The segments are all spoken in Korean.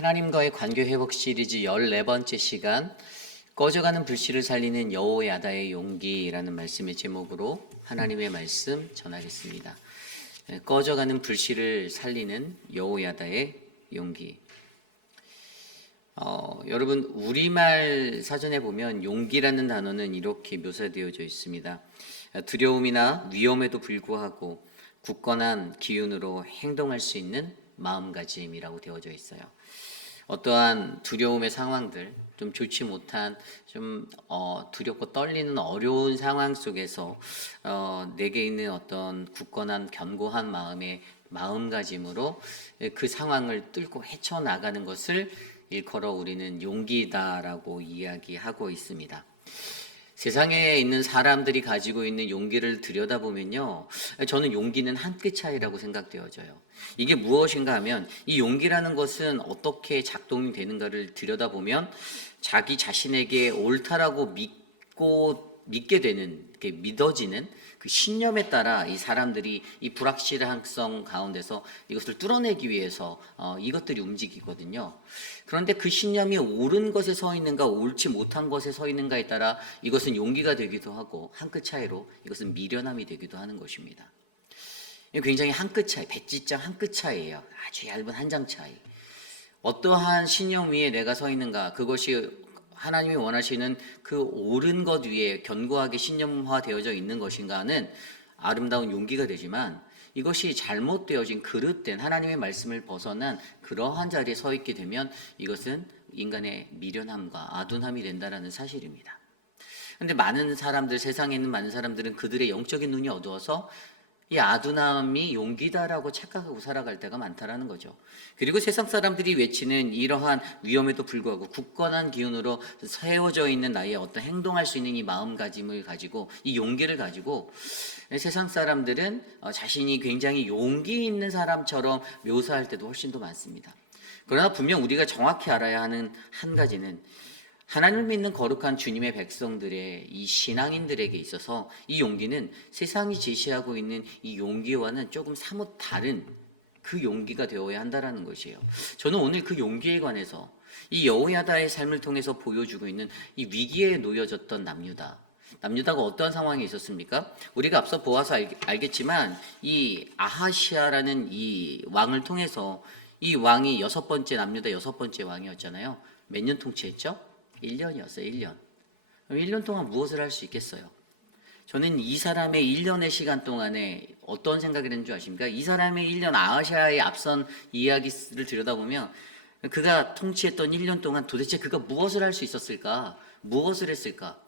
하나님과의 관계 회복 시리즈 14번째 시간 꺼져가는 불씨를 살리는 여호야다의 용기라는 말씀의 제목으로 하나님의 말씀 전하겠습니다. 꺼져가는 불씨를 살리는 여호야다의 용기. 여러분 우리말 사전에 보면 용기라는 단어는 이렇게 묘사되어져 있습니다. 두려움이나 위험에도 불구하고 굳건한 기운으로 행동할 수 있는 마음가짐이라고 되어져 있어요. 어떠한 두려움의 상황들, 좀 좋지 못한, 좀 두렵고 떨리는 어려운 상황 속에서 내게 있는 어떤 굳건한 견고한 마음의 마음가짐으로 그 상황을 뚫고 헤쳐나가는 것을 일컬어 우리는 용기다라고 이야기하고 있습니다. 세상에 있는 사람들이 가지고 있는 용기를 들여다보면요, 저는 용기는 한 끗 차이라고 생각되어져요. 이게 무엇인가 하면 이 용기라는 것은 어떻게 작동이 되는가를 들여다보면 자기 자신에게 옳다라고 믿게 되는, 믿어지는 그 신념에 따라 이 사람들이 이 불확실성 가운데서 이것을 뚫어내기 위해서 이것들이 움직이거든요. 그런데 그 신념이 옳은 것에 서 있는가 옳지 못한 것에 서 있는가에 따라 이것은 용기가 되기도 하고 한 끗 차이로 이것은 미련함이 되기도 하는 것입니다. 굉장히 한 끗 차이, 백지장 한 끗 차이예요. 아주 얇은 한 장 차이. 어떠한 신념 위에 내가 서 있는가, 그것이 하나님이 원하시는 그 옳은 것 위에 견고하게 신념화되어져 있는 것인가는 아름다운 용기가 되지만, 이것이 잘못되어진 그릇된 하나님의 말씀을 벗어난 그러한 자리에 서 있게 되면 이것은 인간의 미련함과 아둔함이 된다는 사실입니다. 그런데 많은 사람들, 세상에 있는 많은 사람들은 그들의 영적인 눈이 어두워서 이 아둔함이 용기다라고 착각하고 살아갈 때가 많다라는 거죠. 그리고 세상 사람들이 외치는 이러한 위험에도 불구하고 굳건한 기운으로 세워져 있는 나의 어떤 행동할 수 있는 이 마음가짐을 가지고, 이 용기를 가지고 세상 사람들은 자신이 굉장히 용기 있는 사람처럼 묘사할 때도 훨씬 더 많습니다. 그러나 분명 우리가 정확히 알아야 하는 한 가지는, 하나님을 믿는 거룩한 주님의 백성들의 이 신앙인들에게 있어서 이 용기는 세상이 제시하고 있는 이 용기와는 조금 사뭇 다른 그 용기가 되어야 한다는 것이에요. 저는 오늘 그 용기에 관해서 이 여호야다의 삶을 통해서 보여주고 있는 이 위기에 놓여졌던 남유다가 어떠한 상황에 있었습니까? 우리가 앞서 보아서 알겠지만 이 아하시아라는 이 왕을 통해서, 이 왕이 남유다 여섯 번째 왕이었잖아요. 몇 년 통치했죠? 1년이었어요. 1년. 그럼 1년 동안 무엇을 할 수 있겠어요? 저는 이 사람의 1년의 시간 동안에 어떤 생각이 드는 줄 아십니까? 이 사람의 1년 아하시아의 앞선 이야기를 들여다보면 그가 통치했던 1년 동안 도대체 그가 무엇을 할 수 있었을까? 무엇을 했을까?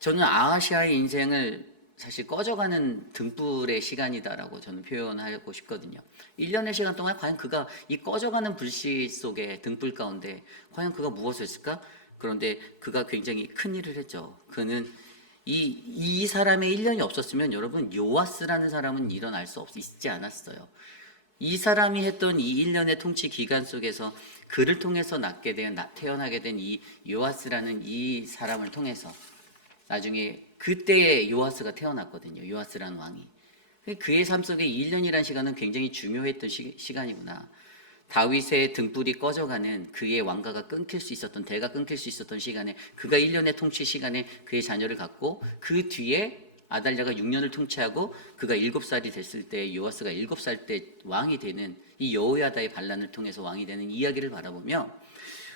저는 아하시아의 인생을 사실 꺼져가는 등불의 시간이다라고 저는 표현하고 싶거든요. 1년의 시간 동안 과연 그가 이 꺼져가는 불씨 속에 등불 가운데 과연 그가 무엇을 했을까? 그런데 그가 굉장히 큰 일을 했죠. 그는 이 사람의 1년이 없었으면 여러분 요아스라는 사람은 있지 않았어요. 이 사람이 했던 이 1년의 통치 기간 속에서 그를 통해서 태어나게 된 이 요아스라는 이 사람을 통해서 나중에 그때의 요아스가 태어났거든요. 요아스라는 왕이. 그의 삶 속에 1년이라는 시간은 굉장히 중요했던 시간이구나. 다윗의 등불이 꺼져가는 그의 왕가가 대가 끊길 수 있었던 시간에, 그가 1년의 통치 시간에 그의 자녀를 갖고, 그 뒤에 아달랴가 6년을 통치하고 그가 7살이 됐을 때, 요아스가 7살 때 왕이 되는 이 여호야다의 반란을 통해서 왕이 되는 이야기를 바라보며,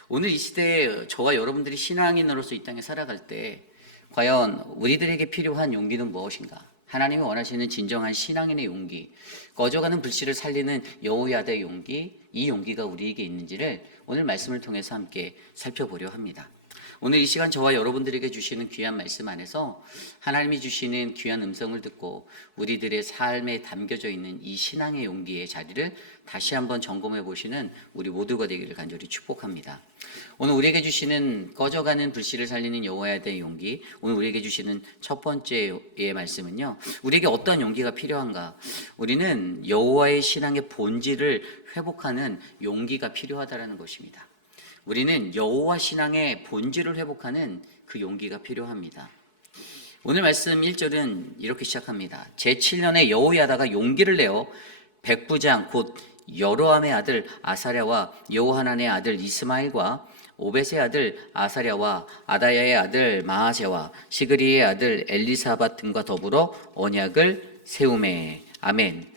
오늘 이 시대에 저와 여러분들이 신앙인으로서 이 땅에 살아갈 때 과연 우리들에게 필요한 용기는 무엇인가? 하나님이 원하시는 진정한 신앙인의 용기, 꺼져가는 불씨를 살리는 여호야다의 용기, 이 용기가 우리에게 있는지를 오늘 말씀을 통해서 함께 살펴보려 합니다. 오늘 이 시간 저와 여러분들에게 주시는 귀한 말씀 안에서 하나님이 주시는 귀한 음성을 듣고 우리들의 삶에 담겨져 있는 이 신앙의 용기의 자리를 다시 한번 점검해 보시는 우리 모두가 되기를 간절히 축복합니다. 오늘 우리에게 주시는 꺼져가는 불씨를 살리는 여호야다의 용기, 오늘 우리에게 주시는 첫 번째의 말씀은요, 우리에게 어떤 용기가 필요한가? 우리는 여호와의 신앙의 본질을 회복하는 용기가 필요하다는 것입니다. 우리는 여호와 신앙의 본질을 회복하는 그 용기가 필요합니다. 오늘 말씀 1절은 이렇게 시작합니다. 제7년에 여호야다가 용기를 내어 백부장 곧 여로함의 아들 아사랴와 여호하난의 아들 이스마엘과 오벳의 아들 아사랴와 아다야의 아들 마아세와 시그리의 아들 엘리사밧 등과 더불어 언약을 세우매. 아멘.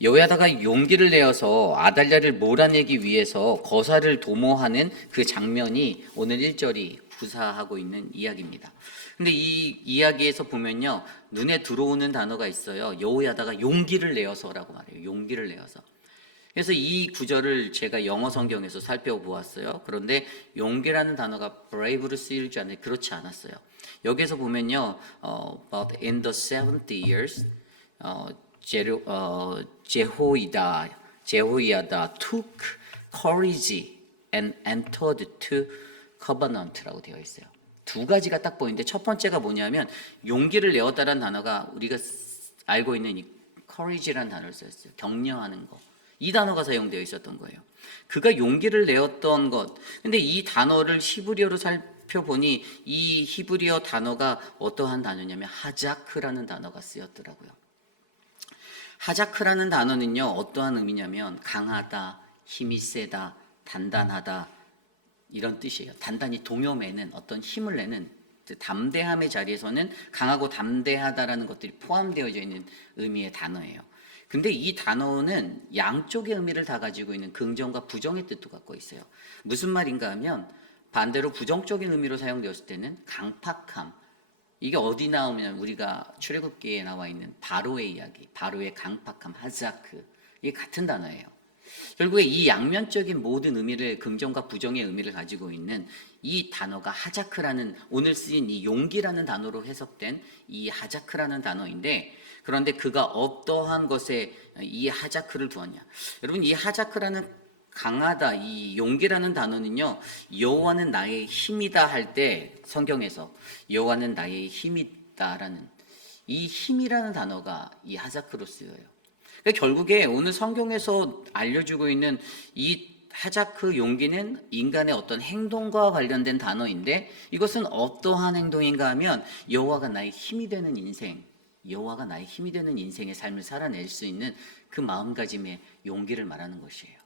여호야다가 용기를 내어서 아달랴를 몰아내기 위해서 거사를 도모하는 그 장면이 오늘 1절이 구사하고 있는 이야기입니다. 근데 이 이야기에서 보면요, 눈에 들어오는 단어가 있어요. 여호야다가 용기를 내어서라고 말해요. 용기를 내어서. 그래서 이 구절을 제가 영어 성경에서 살펴보았어요. 그런데 용기라는 단어가 brave로 쓰일 줄 알았는데 그렇지 않았어요. 여기서 보면요, but in the 70 years, 제호야다 took courage and entered to covenant라고 되어 있어요. 두 가지가 딱 보이는데 첫 번째가 뭐냐면 용기를 내었다라는 단어가 우리가 알고 있는 이 courage라는 단어를 썼어요. 격려하는 거. 이 단어가 사용되어 있었던 거예요. 그가 용기를 내었던 것. 근데 이 단어를 히브리어로 살펴보니 이 히브리어 단어가 어떠한 단어냐면 하자크라는 단어가 쓰였더라고요. 하자크라는 단어는요, 어떠한 의미냐면 강하다, 힘이 세다, 단단하다 이런 뜻이에요. 단단히 동요매는 어떤 힘을 내는 담대함의 자리에서는 강하고 담대하다라는 것들이 포함되어져 있는 의미의 단어예요. 근데 이 단어는 양쪽의 의미를 다 가지고 있는 긍정과 부정의 뜻도 갖고 있어요. 무슨 말인가 하면 반대로 부정적인 의미로 사용되었을 때는 강팍함. 이게 어디 나오면 우리가 출애굽기에 나와 있는 바로의 이야기, 바로의 강팍함, 하자크. 이게 같은 단어예요. 결국에 이 양면적인 모든 의미를 긍정과 부정의 의미를 가지고 있는 이 단어가 하자크라는 오늘 쓰인 이 용기라는 단어로 해석된 이 하자크라는 단어인데 그런데 그가 어떠한 것에 이 하자크를 두었냐. 여러분 이 하자크라는 강하다, 이 용기라는 단어는요. 여호와는 나의 힘이다 할 때 성경에서 여호와는 나의 힘이다라는 이 힘이라는 단어가 이 하자크로 쓰여요. 그러니까 결국에 오늘 성경에서 알려주고 있는 이 하자크 용기는 인간의 어떤 행동과 관련된 단어인데 이것은 어떠한 행동인가 하면 여호와가 나의 힘이 되는 인생, 여호와가 나의 힘이 되는 인생의 삶을 살아낼 수 있는 그 마음가짐의 용기를 말하는 것이에요.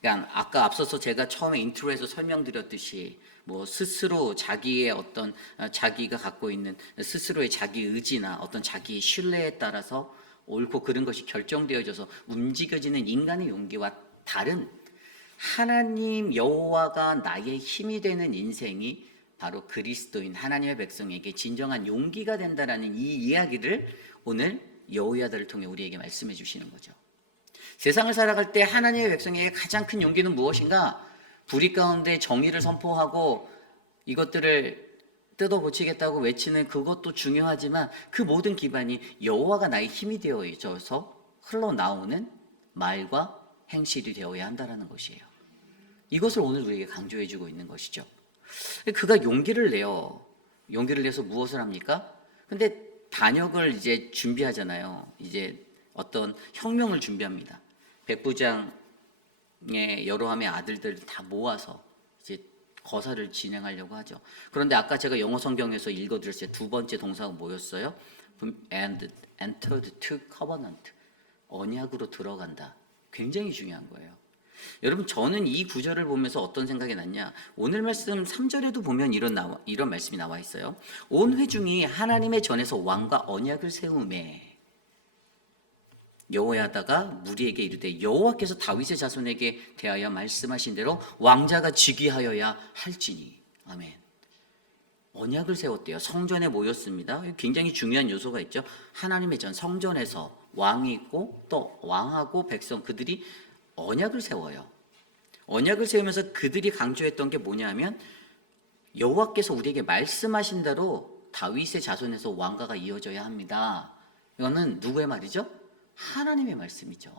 그러니까 아까 앞서서 제가 처음에 인트로에서 설명드렸듯이 뭐 스스로 자기의 어떤 자기가 갖고 있는 스스로의 자기 의지나 어떤 자기의 신뢰에 따라서 옳고 그른 것이 결정되어져서 움직여지는 인간의 용기와 다른 하나님 여호와가 나의 힘이 되는 인생이 바로 그리스도인 하나님의 백성에게 진정한 용기가 된다라는 이 이야기를 오늘 여호야다를 통해 우리에게 말씀해 주시는 거죠. 세상을 살아갈 때 하나님의 백성에게 가장 큰 용기는 무엇인가? 불의 가운데 정의를 선포하고 이것들을 뜯어 고치겠다고 외치는 그것도 중요하지만 그 모든 기반이 여호와가 나의 힘이 되어져서 흘러나오는 말과 행실이 되어야 한다는 것이에요. 이것을 오늘 우리에게 강조해 주고 있는 것이죠. 그가 용기를 내서 무엇을 합니까? 근데 반역을 이제 준비하잖아요. 이제 어떤 혁명을 준비합니다. 백부장의 여로함의 아들들을 다 모아서 이제 거사를 진행하려고 하죠. 그런데 아까 제가 영어 성경에서 읽어드렸을 때 두 번째 동사가 뭐였어요? And entered to covenant. 언약으로 들어간다. 굉장히 중요한 거예요. 여러분 저는 이 구절을 보면서 어떤 생각이 났냐. 오늘 말씀 3절에도 보면 이런 말씀이 나와 있어요. 온 회중이 하나님의 전에서 왕과 언약을 세우매 여호야다가 무리에게 이르되 여호와께서 다윗의 자손에게 대하여 말씀하신 대로 왕자가 즉위하여야 할지니. 아멘. 언약을 세웠대요. 성전에 모였습니다. 굉장히 중요한 요소가 있죠. 하나님의 전 성전에서 왕이 있고 또 왕하고 백성 그들이 언약을 세워요. 언약을 세우면서 그들이 강조했던 게 뭐냐면 여호와께서 우리에게 말씀하신 대로 다윗의 자손에서 왕가가 이어져야 합니다. 이거는 누구의 말이죠? 하나님의 말씀이죠.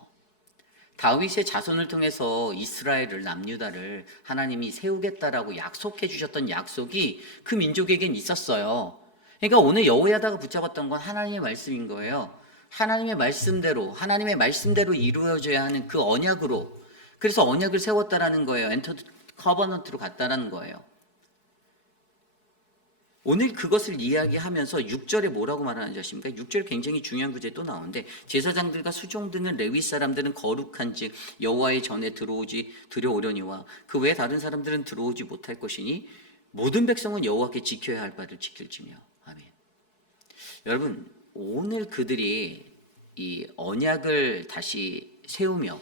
다윗의 자손을 통해서 이스라엘을 남유다를 하나님이 세우겠다라고 약속해 주셨던 약속이 그 민족에겐 있었어요. 그러니까 오늘 여호야다가 붙잡았던 건 하나님의 말씀인 거예요. 하나님의 말씀대로 이루어져야 하는 그 언약으로. 그래서 언약을 세웠다라는 거예요. 엔터드 커버넌트로 갔다라는 거예요. 오늘 그것을 이야기하면서 6절에 뭐라고 말하는지 아십니까? 6절 굉장히 중요한 구절이 또 나오는데 제사장들과 수종드는 레위 사람들은 거룩한즉 여호와의 전에 들어오려니와 그 외 다른 사람들은 들어오지 못할 것이니 모든 백성은 여호와께 지켜야 할 바를 지킬지며. 아멘. 여러분, 오늘 그들이 이 언약을 세우며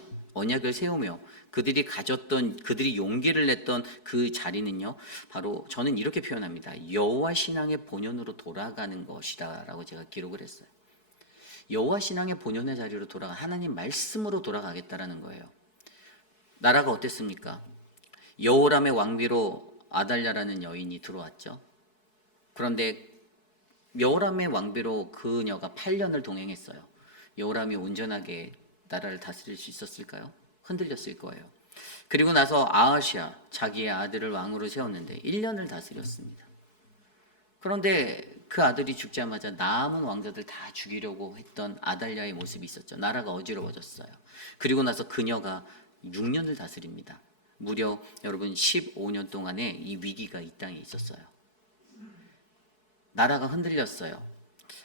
그들이 가졌던, 그들이 용기를 냈던 그 자리는요, 바로 저는 이렇게 표현합니다. 여호와 신앙의 본연으로 돌아가는 것이다라고 제가 기록을 했어요. 여호와 신앙의 본연의 자리로 하나님 말씀으로 돌아가겠다라는 거예요. 나라가 어땠습니까? 여호람의 왕비로 아달랴라는 여인이 들어왔죠. 그런데 여호람의 왕비로 그녀가 8년을 동행했어요. 여호람이 온전하게 나라를 다스릴 수 있었을까요? 흔들렸을 거예요. 그리고 나서 아하시아 자기의 아들을 왕으로 세웠는데 1년을 다스렸습니다. 그런데 그 아들이 죽자마자 남은 왕자들 다 죽이려고 했던 아달랴의 모습이 있었죠. 나라가 어지러워졌어요. 그리고 나서 그녀가 6년을 다스립니다. 무려 여러분 15년 동안의 이 위기가 이 땅에 있었어요. 나라가 흔들렸어요.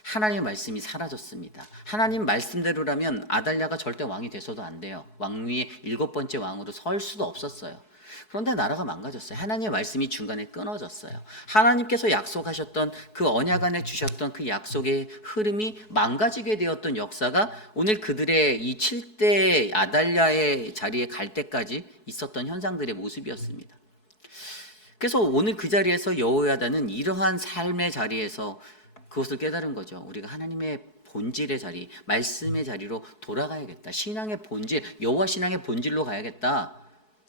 하나님의 말씀이 사라졌습니다. 하나님 말씀대로라면 아달랴가 절대 왕이 돼서도 안 돼요. 왕위의 7번째 왕으로 설 수도 없었어요. 그런데 나라가 망가졌어요. 하나님의 말씀이 중간에 끊어졌어요. 하나님께서 약속하셨던 그 언약 안에 주셨던 그 약속의 흐름이 망가지게 되었던 역사가 오늘 그들의 이 7대 아달랴의 자리에 갈 때까지 있었던 현상들의 모습이었습니다. 그래서 오늘 그 자리에서 여호야다는 이러한 삶의 자리에서 그것을 깨달은 거죠. 우리가 하나님의 본질의 자리, 말씀의 자리로 돌아가야겠다. 신앙의 본질, 여호와 신앙의 본질로 가야겠다.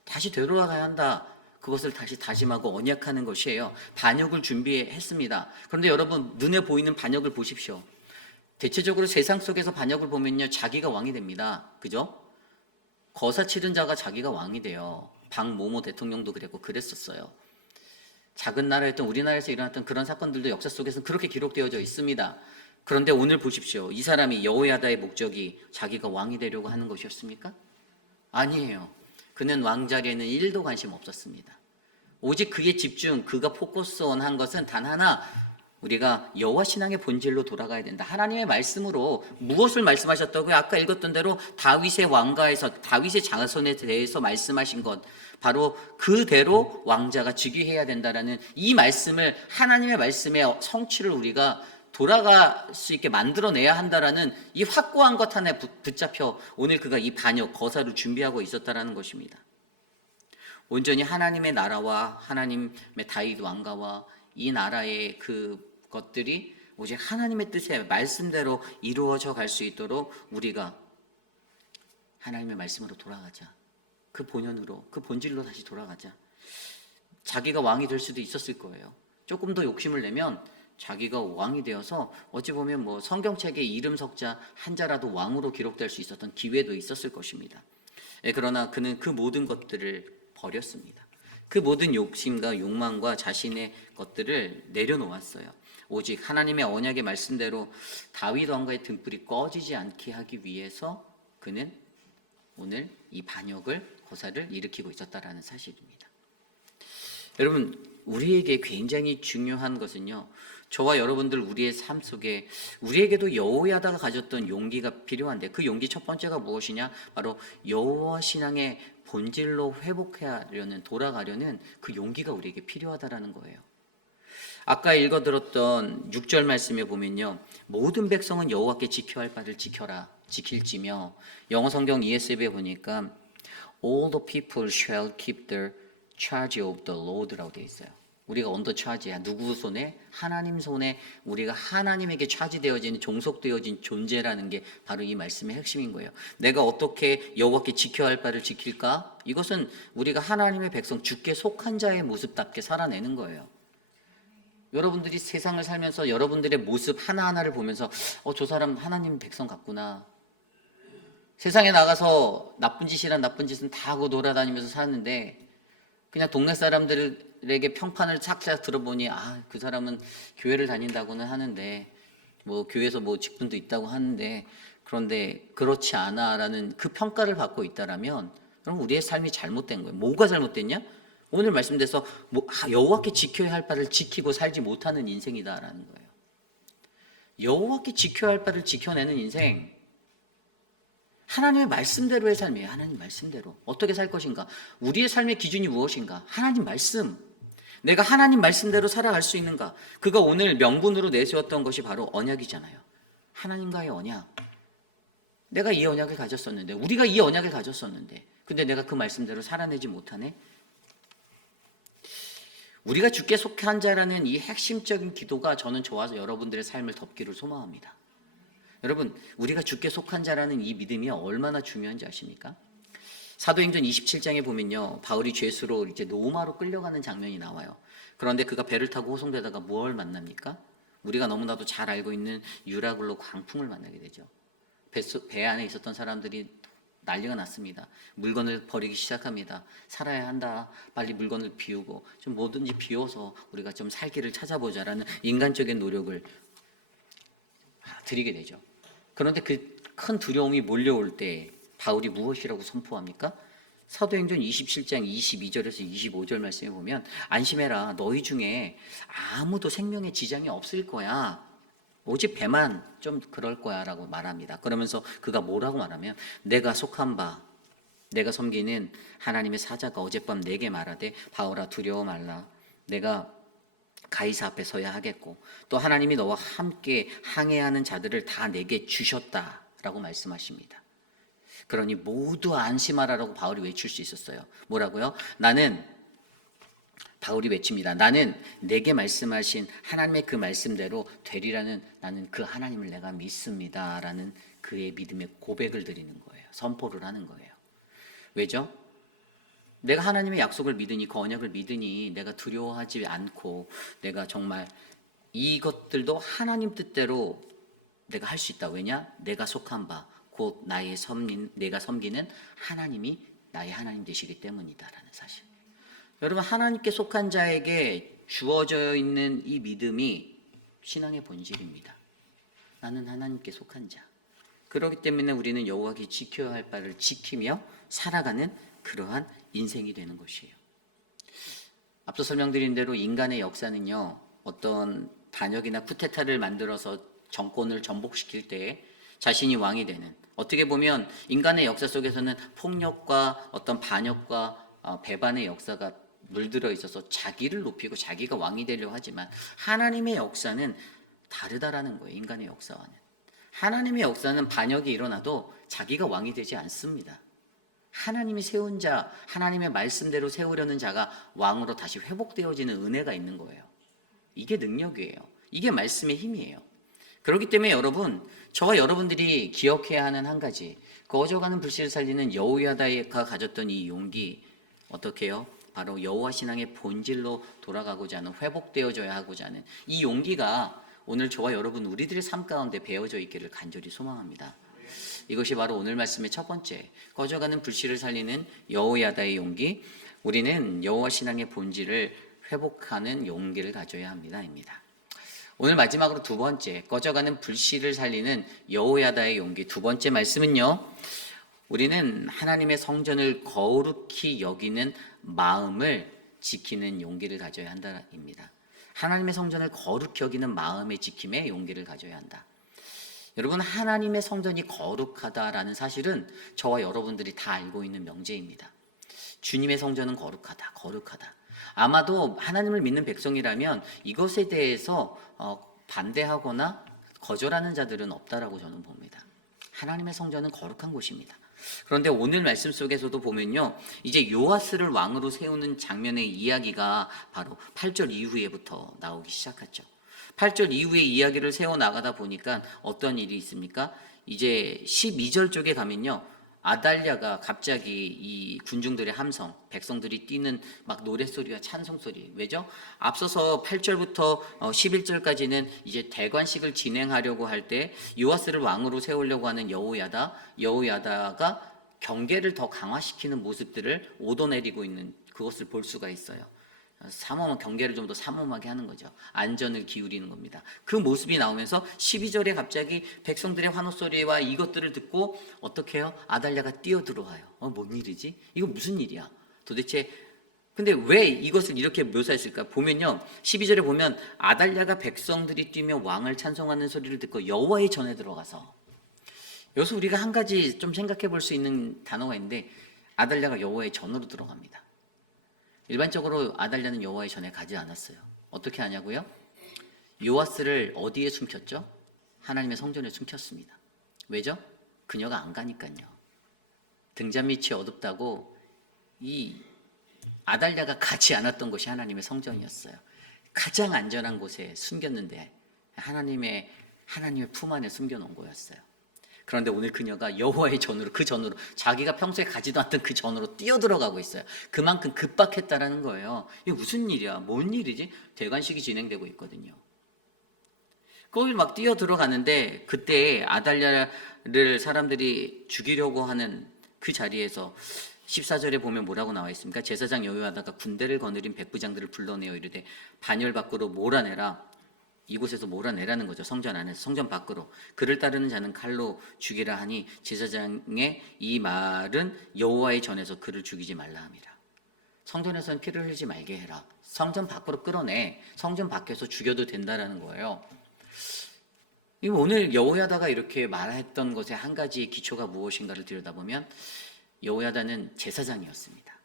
다시 되돌아가야 한다. 그것을 다시 다짐하고 언약하는 것이에요. 반역을 준비했습니다. 그런데 여러분, 눈에 보이는 반역을 보십시오. 대체적으로 세상 속에서 반역을 보면요, 자기가 왕이 됩니다. 그죠? 거사 치른 자가 자기가 왕이 돼요. 박모모 대통령도 그랬었어요. 작은 나라였던 우리나라에서 일어났던 그런 사건들도 역사 속에서는 그렇게 기록되어져 있습니다. 그런데 오늘 보십시오. 이 사람이 여호야다의 목적이 자기가 왕이 되려고 하는 것이었습니까? 아니에요. 그는 왕자리에는 1도 관심 없었습니다. 오직 그의 집중, 그가 포커스온한 것은 단 하나, 우리가 여호와 신앙의 본질로 돌아가야 된다. 하나님의 말씀으로 무엇을 말씀하셨다고요? 아까 읽었던 대로 다윗의 왕가에서 다윗의 자손에 대해서 말씀하신 것, 바로 그대로 왕자가 즉위해야 된다라는 이 말씀을, 하나님의 말씀의 성취를 우리가 돌아갈 수 있게 만들어내야 한다라는 이 확고한 것 하나에 붙잡혀 오늘 그가 이 반역, 거사를 준비하고 있었다라는 것입니다. 온전히 하나님의 나라와 하나님의 다윗 왕가와 이 나라의 그 것들이 오직 하나님의 뜻의 말씀대로 이루어져 갈 수 있도록 우리가 하나님의 말씀으로 돌아가자. 그 본연으로, 그 본질로 다시 돌아가자. 자기가 왕이 될 수도 있었을 거예요. 조금 더 욕심을 내면 자기가 왕이 되어서 어찌 보면 뭐 성경책에 이름 석자 한 자라도 왕으로 기록될 수 있었던 기회도 있었을 것입니다. 그러나 그는 그 모든 것들을 버렸습니다. 그 모든 욕심과 욕망과 자신의 것들을 내려놓았어요. 오직 하나님의 언약의 말씀대로 다윗 왕가의 등불이 꺼지지 않게 하기 위해서 그는 오늘 이 반역을, 거사를 일으키고 있었다라는 사실입니다. 여러분, 우리에게 굉장히 중요한 것은요, 저와 여러분들 우리의 삶 속에 우리에게도 여호야다가 가졌던 용기가 필요한데, 그 용기 첫 번째가 무엇이냐? 바로 여호와 신앙의 본질로 회복하려는, 돌아가려는 그 용기가 우리에게 필요하다라는 거예요. 아까 읽어들었던 6절 말씀에 보면요, 모든 백성은 여호와께 지켜야 할 바를 지킬지며, 영어 성경 ESV에 보니까 all the people shall keep the charge of the Lord라고 되어 있어요. 우리가 언더 차지야. 누구 손에? 하나님 손에 우리가 하나님에게 차지되어진, 종속되어진 존재라는 게 바로 이 말씀의 핵심인 거예요. 내가 어떻게 여호와께 지켜야 할 바를 지킬까? 이것은 우리가 하나님의 백성, 주께 속한 자의 모습답게 살아내는 거예요. 여러분들이 세상을 살면서 여러분들의 모습 하나하나를 보면서 저 사람 하나님 백성 같구나. 세상에 나가서 나쁜 짓은 다 하고 돌아다니면서 사는데 그냥 동네 사람들에게 평판을 착착 들어보니 그 사람은 교회를 다닌다고는 하는데 뭐 교회에서 뭐 직분도 있다고 하는데 그런데 그렇지 않아라는 그 평가를 받고 있다라면 그럼 우리의 삶이 잘못된 거예요. 뭐가 잘못됐냐? 오늘 말씀대로 여호와께 지켜야 할 바를 지키고 살지 못하는 인생이다라는 거예요. 여호와께 지켜야 할 바를 지켜내는 인생, 하나님의 말씀대로의 삶이에요. 하나님 말씀대로 어떻게 살 것인가, 우리의 삶의 기준이 무엇인가, 하나님 말씀, 내가 하나님 말씀대로 살아갈 수 있는가. 그가 오늘 명분으로 내세웠던 것이 바로 언약이잖아요. 하나님과의 언약. 내가 이 언약을 가졌었는데, 우리가 이 언약을 가졌었는데, 근데 내가 그 말씀대로 살아내지 못하네. 우리가 주께 속한 자라는 이 핵심적인 기도가 저는 저와 여러분들의 삶을 덮기를 소망합니다. 여러분, 우리가 주께 속한 자라는 이 믿음이 얼마나 중요한지 아십니까? 사도행전 27장에 보면요, 바울이 죄수로 이제 로마로 끌려가는 장면이 나와요. 그런데 그가 배를 타고 호송되다가 무엇을 만납니까? 우리가 너무나도 잘 알고 있는 유라굴로 광풍을 만나게 되죠. 배 안에 있었던 사람들이 난리가 났습니다. 물건을 버리기 시작합니다. 살아야 한다. 빨리 물건을 비우고 좀 뭐든지 비워서 우리가 좀 살 길을 찾아보자라는 인간적인 노력을 드리게 되죠. 그런데 그 큰 두려움이 몰려올 때 바울이 무엇이라고 선포합니까? 사도행전 27장 22절에서 25절 말씀에 보면, 안심해라, 너희 중에 아무도 생명에 지장이 없을 거야, 오직 배만 좀 그럴 거야 라고 말합니다. 그러면서 그가 뭐라고 말하면, 내가 속한 바, 내가 섬기는 하나님의 사자가 어젯밤 내게 말하되, 바울아 두려워 말라, 내가 가이사 앞에 서야 하겠고 또 하나님이 너와 함께 항해하는 자들을 다 내게 주셨다라고 말씀하십니다. 그러니 모두 안심하라라고 바울이 외칠 수 있었어요. 뭐라고요? 바울이 외칩니다. 나는 내게 말씀하신 하나님의 그 말씀대로 되리라는, 나는 그 하나님을 내가 믿습니다 라는 그의 믿음의 고백을 드리는 거예요. 선포를 하는 거예요. 왜죠? 내가 하나님의 약속을 믿으니, 그 언약을 믿으니 내가 두려워하지 않고 내가 정말 이것들도 하나님 뜻대로 내가 할 수 있다. 왜냐? 내가 속한 바, 곧 내가 섬기는 하나님이 나의 하나님 되시기 때문이다라는 사실. 여러분, 하나님께 속한 자에게 주어져 있는 이 믿음이 신앙의 본질입니다. 나는 하나님께 속한 자. 그렇기 때문에 우리는 여호와께 지켜야 할 바를 지키며 살아가는 그러한 인생이 되는 것이에요. 앞서 설명드린 대로 인간의 역사는요, 어떤 반역이나 쿠데타를 만들어서 정권을 전복시킬 때 자신이 왕이 되는, 어떻게 보면 인간의 역사 속에서는 폭력과 어떤 반역과 배반의 역사가 물들어 있어서 자기를 높이고 자기가 왕이 되려고 하지만, 하나님의 역사는 다르다라는 거예요. 인간의 역사와는. 하나님의 역사는 반역이 일어나도 자기가 왕이 되지 않습니다. 하나님이 세운 자, 하나님의 말씀대로 세우려는 자가 왕으로 다시 회복되어지는 은혜가 있는 거예요. 이게 능력이에요. 이게 말씀의 힘이에요. 그렇기 때문에 여러분, 저와 여러분들이 기억해야 하는 한 가지, 꺼져가는 불씨를 살리는 여호야다가 가졌던 이 용기, 어떻게 해요? 바로 여호와 신앙의 본질로 돌아가고자 하는, 회복되어져야 하고자 하는 이 용기가 오늘 저와 여러분 우리들의 삶 가운데 배어져 있기를 간절히 소망합니다. 이것이 바로 오늘 말씀의 첫 번째, 꺼져가는 불씨를 살리는 여호야다의 용기, 우리는 여호와 신앙의 본질을 회복하는 용기를 가져야 합니다입니다. 오늘 마지막으로 두 번째, 꺼져가는 불씨를 살리는 여호야다의 용기, 두 번째 말씀은요, 우리는 하나님의 성전을 거룩히 여기는 마음을 지키는 용기를 가져야 한다입니다. 하나님의 성전을 거룩히 여기는 마음의 지킴에 용기를 가져야 한다. 여러분, 하나님의 성전이 거룩하다라는 사실은 저와 여러분들이 다 알고 있는 명제입니다. 주님의 성전은 거룩하다, 거룩하다. 아마도 하나님을 믿는 백성이라면 이것에 대해서 반대하거나 거절하는 자들은 없다라고 저는 봅니다. 하나님의 성전은 거룩한 곳입니다. 그런데 오늘 말씀 속에서도 보면요, 이제 요아스를 왕으로 세우는 장면의 이야기가 바로 8절 이후에부터 나오기 시작했죠. 8절 이후의 이야기를 세워나가다 보니까 어떤 일이 있습니까? 이제 12절 쪽에 가면요, 아달랴가 갑자기 이 군중들의 함성, 백성들이 뛰는 막 노랫소리와 찬송소리, 왜죠? 앞서서 8절부터 11절까지는 이제 대관식을 진행하려고 할 때 요아스를 왕으로 세우려고 하는 여호야다가 경계를 더 강화시키는 모습들을 오도내리고 있는 그것을 볼 수가 있어요. 경계를 좀 더 삼엄하게 하는 거죠. 안전을 기울이는 겁니다. 그 모습이 나오면서 12절에 갑자기 백성들의 환호소리와 이것들을 듣고 어떻게 해요? 아달랴가 뛰어들어와요. 뭔 일이지? 이거 무슨 일이야? 도대체 근데 왜 이것을 이렇게 묘사했을까? 보면요. 12절에 보면 아달랴가 백성들이 뛰며 왕을 찬송하는 소리를 듣고 여호와의 전에 들어가서, 여기서 우리가 한 가지 좀 생각해 볼 수 있는 단어가 있는데, 아달랴가 여호와의 전으로 들어갑니다. 일반적으로 아달랴는 여호와의 전에 가지 않았어요. 어떻게 하냐고요? 요아스를 어디에 숨겼죠? 하나님의 성전에 숨겼습니다. 왜죠? 그녀가 안 가니까요. 등잔 밑이 어둡다고 이 아달랴가 가지 않았던 곳이 하나님의 성전이었어요. 가장 안전한 곳에 숨겼는데 하나님의 품 안에 숨겨놓은 거였어요. 그런데 오늘 그녀가 여호와의 전으로, 그 전으로, 자기가 평소에 가지도 않던 그 전으로 뛰어들어가고 있어요. 그만큼 급박했다라는 거예요. 이게 무슨 일이야? 뭔 일이지? 대관식이 진행되고 있거든요. 거기 막 뛰어들어가는데 그때 아달랴를 사람들이 죽이려고 하는 그 자리에서 14절에 보면 뭐라고 나와 있습니까? 제사장 여호야다가 군대를 거느린 백부장들을 불러내어 이르되 반열 밖으로 몰아내라. 이곳에서 몰아내라는 거죠. 성전 안에서, 성전 밖으로. 그를 따르는 자는 칼로 죽이라 하니 제사장의 이 말은 여호와의 전에서 그를 죽이지 말라 함이라. 성전에서는 피를 흘리지 말게 해라. 성전 밖으로 끌어내. 성전 밖에서 죽여도 된다라는 거예요. 오늘 여호야다가 이렇게 말했던 것의 한 가지 기초가 무엇인가를 들여다보면 여호야다는 제사장이었습니다.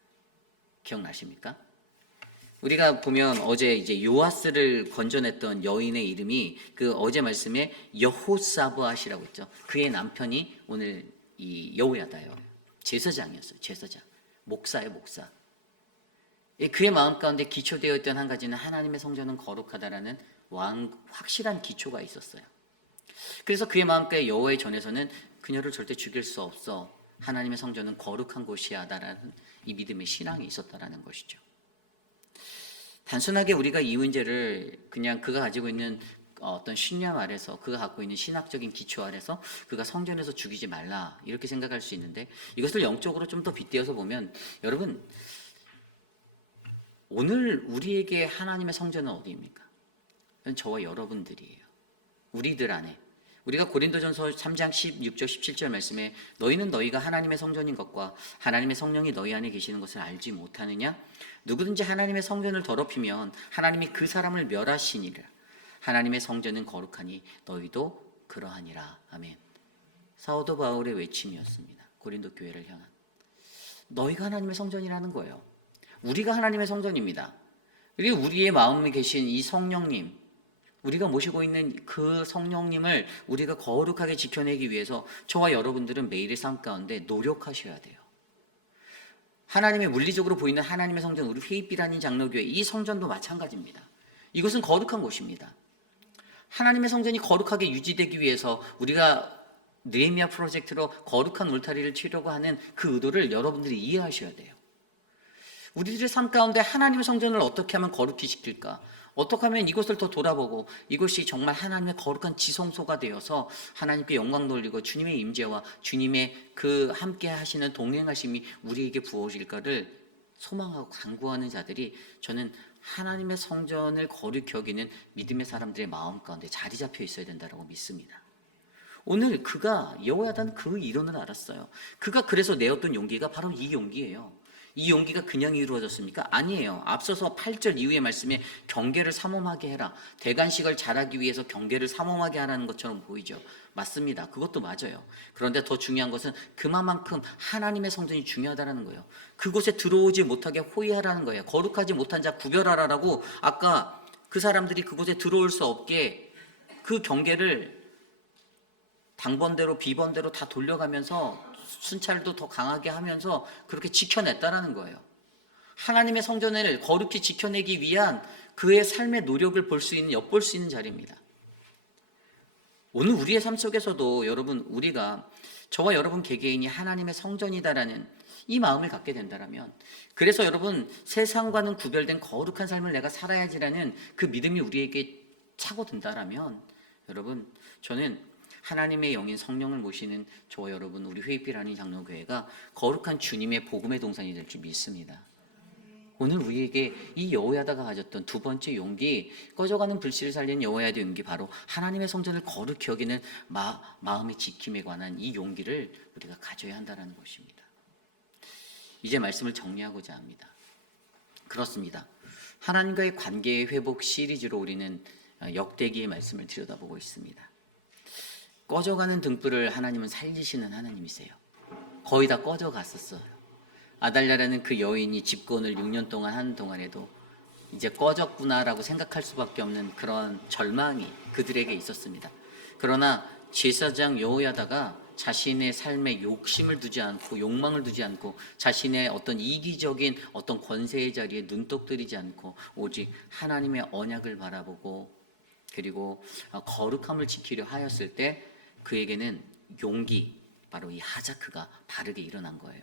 기억나십니까? 우리가 보면 어제 이제 요아스를 건져냈던 여인의 이름이 그 어제 말씀에 여호사브앗이라고 했죠. 그의 남편이 오늘 이 여호야다예요. 제사장이었어요. 제사장. 목사예요, 목사. 그의 마음 가운데 기초되어 있던 한 가지는 하나님의 성전은 거룩하다라는 확실한 기초가 있었어요. 그래서 그의 마음가에 여호와의 전에서는 그녀를 절대 죽일 수 없어. 하나님의 성전은 거룩한 곳이야라는 이 믿음의 신앙이 있었다라는 것이죠. 단순하게 우리가 이 문제를 그냥 그가 가지고 있는 어떤 신념 아래서, 그가 갖고 있는 신학적인 기초 아래서 그가 성전에서 죽이지 말라 이렇게 생각할 수 있는데, 이것을 영적으로 좀 더 빗대어서 보면, 여러분 오늘 우리에게 하나님의 성전은 어디입니까? 저와 여러분들이에요. 우리들 안에. 우리가 고린도전서 3장 16절 17절 말씀에 너희는 너희가 하나님의 성전인 것과 하나님의 성령이 너희 안에 계시는 것을 알지 못하느냐? 누구든지 하나님의 성전을 더럽히면 하나님이 그 사람을 멸하시니라. 하나님의 성전은 거룩하니 너희도 그러하니라. 아멘. 사도 바울의 외침이었습니다. 고린도 교회를 향한. 너희가 하나님의 성전이라는 거예요. 우리가 하나님의 성전입니다. 그리고 우리의 마음에 계신 이 성령님, 우리가 모시고 있는 그 성령님을 우리가 거룩하게 지켜내기 위해서 저와 여러분들은 매일의 삶 가운데 노력하셔야 돼요. 하나님의 물리적으로 보이는 하나님의 성전, 우리 회입비라는 장로교회, 이 성전도 마찬가지입니다. 이것은 거룩한 곳입니다. 하나님의 성전이 거룩하게 유지되기 위해서 우리가 느헤미야 프로젝트로 거룩한 울타리를 치려고 하는 그 의도를 여러분들이 이해하셔야 돼요. 우리들의 삶 가운데 하나님의 성전을 어떻게 하면 거룩히 지킬까? 어떻게 하면 이것을 더 돌아보고 이것이 정말 하나님의 거룩한 지성소가 되어서 하나님께 영광 돌리고 주님의 임재와 주님의 그 함께 하시는 동행하심이 우리에게 부어질까를 소망하고 간구하는 자들이, 저는 하나님의 성전을 거룩히 여기는 믿음의 사람들의 마음 가운데 자리 잡혀 있어야 된다고 믿습니다. 오늘 그가 여호야다는 그 이론을 알았어요. 그가 그래서 내었던 용기가 바로 이 용기예요. 이 용기가 그냥 이루어졌습니까? 아니에요. 앞서서 8절 이후의 말씀에 경계를 삼엄하게 해라. 대관식을 잘하기 위해서 경계를 삼엄하게 하라는 것처럼 보이죠. 맞습니다. 그것도 맞아요. 그런데 더 중요한 것은 그만큼 하나님의 성전이 중요하다는 거예요. 그곳에 들어오지 못하게 호위하라는 거예요. 거룩하지 못한 자 구별하라라고, 아까 그 사람들이 그곳에 들어올 수 없게 그 경계를 당번대로 비번대로 다 돌려가면서 순찰도 더 강하게 하면서 그렇게 지켜냈다라는 거예요. 하나님의 성전을 거룩히 지켜내기 위한 그의 삶의 노력을 볼 수 있는, 엿볼 수 있는 자리입니다. 오늘 우리의 삶 속에서도 여러분, 우리가, 저와 여러분 개개인이 하나님의 성전이다라는 이 마음을 갖게 된다면, 그래서 여러분 세상과는 구별된 거룩한 삶을 내가 살아야지라는 그 믿음이 우리에게 차고든다라면, 여러분 저는 하나님의 영인 성령을 모시는 저와 여러분, 우리 회입비라는 장로교회가 거룩한 주님의 복음의 동산이 될 줄 믿습니다. 오늘 우리에게 이 여호야다가 가졌던 두 번째 용기, 꺼져가는 불씨를 살리는 여호야다의 용기, 바로 하나님의 성전을 거룩히 여기는 마음의 지킴에 관한 이 용기를 우리가 가져야 한다는 것입니다. 이제 말씀을 정리하고자 합니다. 그렇습니다. 하나님과의 관계의 회복 시리즈로 우리는 역대기의 말씀을 들여다보고 있습니다. 꺼져가는 등불을 하나님은 살리시는 하나님이세요. 거의 다 꺼져갔었어요. 아달랴라는 그 여인이 집권을 6년 동안 하는 동안에도 이제 꺼졌구나라고 생각할 수밖에 없는 그런 절망이 그들에게 있었습니다. 그러나 제사장 여호야다가 자신의 삶에 욕심을 두지 않고 욕망을 두지 않고 자신의 어떤 이기적인 어떤 권세의 자리에 눈독 들이지 않고 오직 하나님의 언약을 바라보고 그리고 거룩함을 지키려 하였을 때 그에게는 용기, 바로 이 하자크가 바르게 일어난 거예요.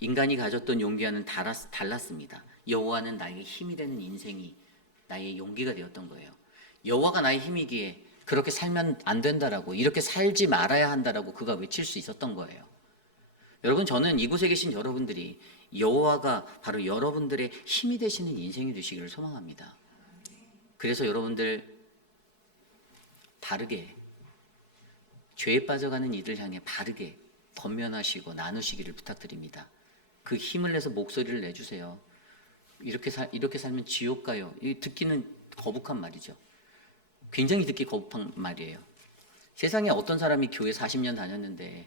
인간이 가졌던 용기와는 달랐습니다. 여호와는 나에게 힘이 되는 인생이 나의 용기가 되었던 거예요. 여호와가 나의 힘이기에 그렇게 살면 안 된다라고, 이렇게 살지 말아야 한다라고 그가 외칠 수 있었던 거예요. 여러분, 저는 이곳에 계신 여러분들이 여호와가 바로 여러분들의 힘이 되시는 인생이 되시기를 소망합니다. 그래서 여러분들 바르게, 죄에 빠져가는 이들 향해 바르게 권면하시고 나누시기를 부탁드립니다. 그 힘을 내서 목소리를 내주세요. 이렇게 살면 지옥 가요. 듣기는 거북한 말이죠. 굉장히 듣기 거북한 말이에요. 세상에 어떤 사람이 교회 40년 다녔는데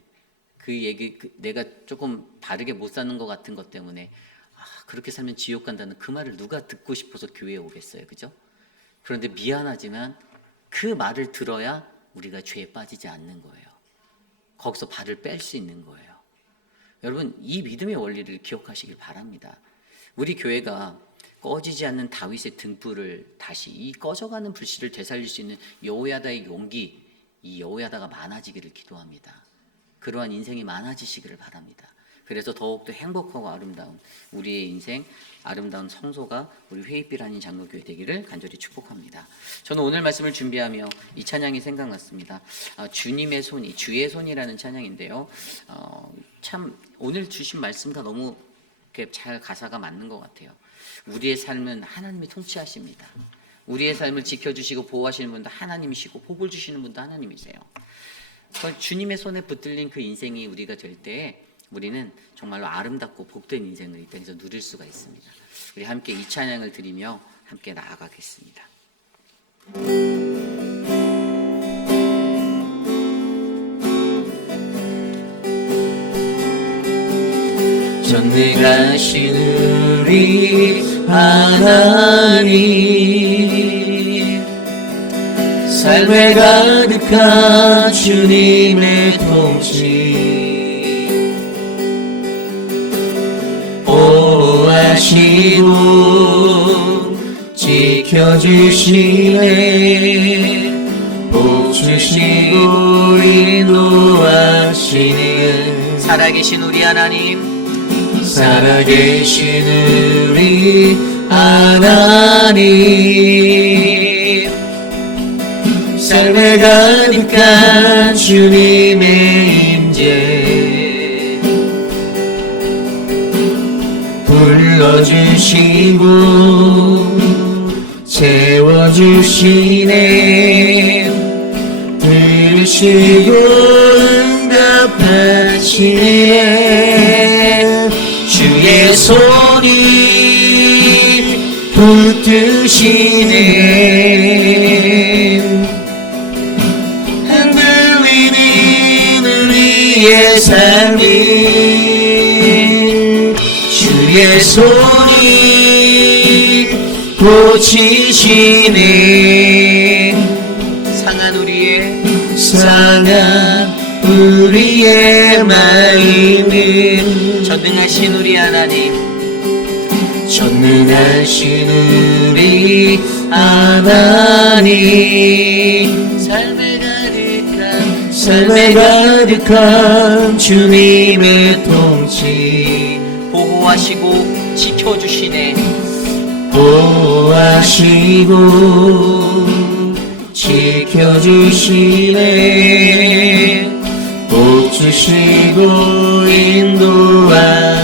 그 얘기, 내가 조금 바르게 못 사는 것 같은 것 때문에 그렇게 살면 지옥 간다는 그 말을 누가 듣고 싶어서 교회에 오겠어요, 그죠? 그런데 미안하지만 그 말을 들어야 우리가 죄에 빠지지 않는 거예요. 거기서 발을 뺄 수 있는 거예요. 여러분, 이 믿음의 원리를 기억하시길 바랍니다. 우리 교회가 꺼지지 않는 다윗의 등불을 다시, 이 꺼져가는 불씨를 되살릴 수 있는 여호야다의 용기, 이 여호야다가 많아지기를 기도합니다. 그러한 인생이 많아지시기를 바랍니다. 그래서 더욱더 행복하고 아름다운 우리의 인생, 아름다운 성소가 우리 회의빛 한인 장로교회 되기를 간절히 축복합니다. 저는 오늘 말씀을 준비하며 이 찬양이 생각났습니다. 주님의 손이, 주의 손이라는 찬양인데요. 참 오늘 주신 말씀과 너무 이렇게 잘 가사가 맞는 것 같아요. 우리의 삶은 하나님이 통치하십니다. 우리의 삶을 지켜주시고 보호하시는 분도 하나님이시고 복을 주시는 분도 하나님이세요. 주님의 손에 붙들린 그 인생이 우리가 될 때 우리는 정말로 아름답고 복된 인생을 이 땅에서 누릴 수가 있습니다. 우리 함께 이 찬양을 드리며 함께 나아가겠습니다. 전능하신 우리 하나님, 삶에 가득한 주님의 통치, 보호하시고 지켜주시네, 복주시고 인도하시는 살아계신 우리 하나님, 살아계신 우리 하나님, 삶에 가득한 주님의 임재, 불러주시고 채워주시네, 들으시고 응답하시네, 주의 손이 붙드시네, 흔들리는 우리의 삶이 주의 손이 고치시네, 상한 우리의 마음은 전능하신 우리 하나님, 전능하신 우리 하나님, 삶에 가득한 주님의 통치, 보호하시고 지켜주시네, 보호하시고 지켜주시네, 복주시고 인도하시네,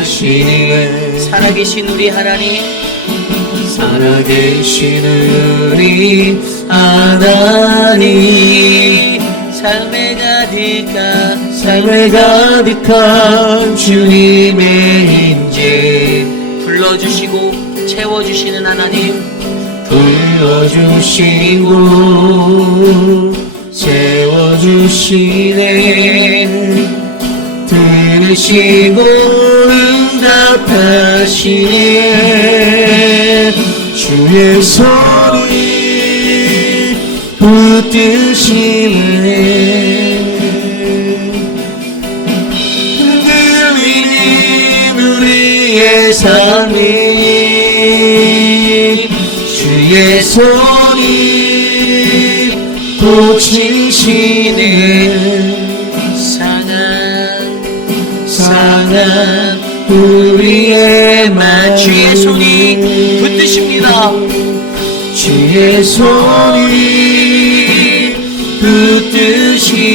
살아계신 우리 하나님, 살아계신 우리 하나님, 삶에 가득한 주님의 임재, 불러주시고 채워주시는 하나님, 불러주시고 채워주시네. 들으시고 응답하시네. 주의 손이 붙드시네. 흔들리는 우리의 삶이 주의 손이 고치시네. 상한 우리의 마음, 주의 손이 붙드십니다. 주의 손이 붙드시네.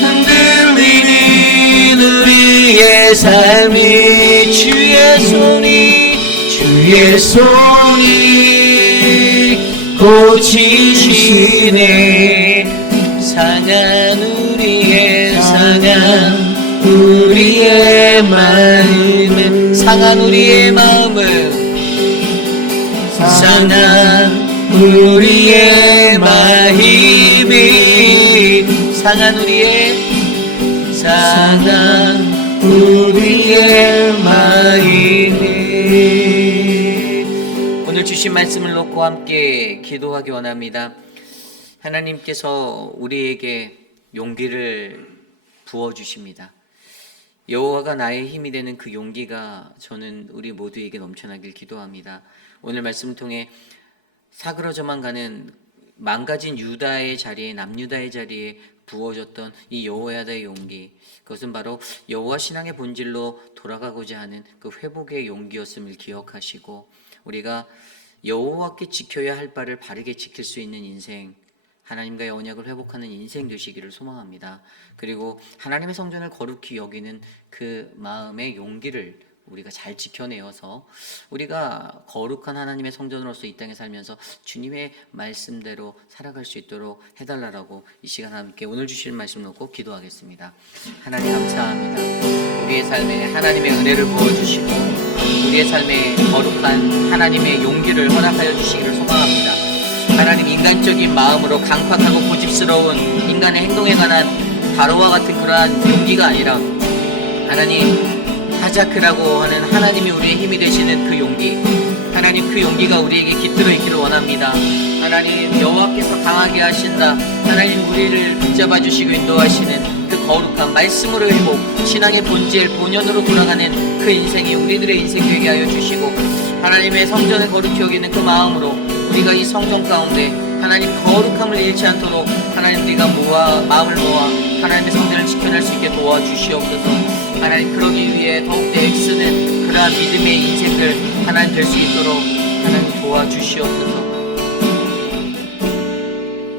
흔들리는 우리의 삶이 주의 손이 고치시네. 상한 우리의 마음을 상한 우리의 마음이 상한 우리의 마음이. 오늘 주신 말씀을 놓고 함께 기도하기 원합니다. 하나님께서 우리에게 용기를 부어주십니다. 여호와가 나의 힘이 되는 그 용기가 저는 우리 모두에게 넘쳐나길 기도합니다. 오늘 말씀을 통해 사그러져만 가는 망가진 유다의 자리에, 남유다의 자리에 부어졌던 이 여호야다의 용기, 그것은 바로 여호와 신앙의 본질로 돌아가고자 하는 그 회복의 용기였음을 기억하시고, 우리가 여호와께 지켜야 할 바를 바르게 지킬 수 있는 인생, 하나님과의 언약을 회복하는 인생 되시기를 소망합니다. 그리고 하나님의 성전을 거룩히 여기는 그 마음의 용기를 우리가 잘 지켜내어서 우리가 거룩한 하나님의 성전으로서 이 땅에 살면서 주님의 말씀대로 살아갈 수 있도록 해달라고 이 시간 함께 오늘 주실 말씀 놓고 기도하겠습니다. 하나님 감사합니다. 우리의 삶에 하나님의 은혜를 부어주시고 우리의 삶에 거룩한 하나님의 용기를 허락하여 주시기를 소망합니다. 하나님, 인간적인 마음으로 강팍하고 고집스러운 인간의 행동에 관한 바로와 같은 그러한 용기가 아니라 하나님, 하자크라고 하는 하나님이 우리의 힘이 되시는 그 용기, 하나님, 그 용기가 우리에게 깃들어 있기를 원합니다. 하나님, 여호와께서 강하게 하신다. 하나님, 우리를 붙잡아 주시고 인도하시는 그 거룩한 말씀으로 회복, 신앙의 본질 본연으로 돌아가는 그 인생이 우리들의 인생 되게 하여 주시고, 하나님의 성전을 거룩히 여기는 그 마음으로 우리가 이 성전 가운데 하나님 거룩함을 잃지 않도록 하나님, 우리가 마음을 모아 하나님의 성전을 지켜낼 수 있게 도와주시옵소서. 하나님, 그러기 위해 더욱더 애쓰는 그러한 믿음의 인생들 하나님 될 수 있도록 하나님 도와주시옵소서.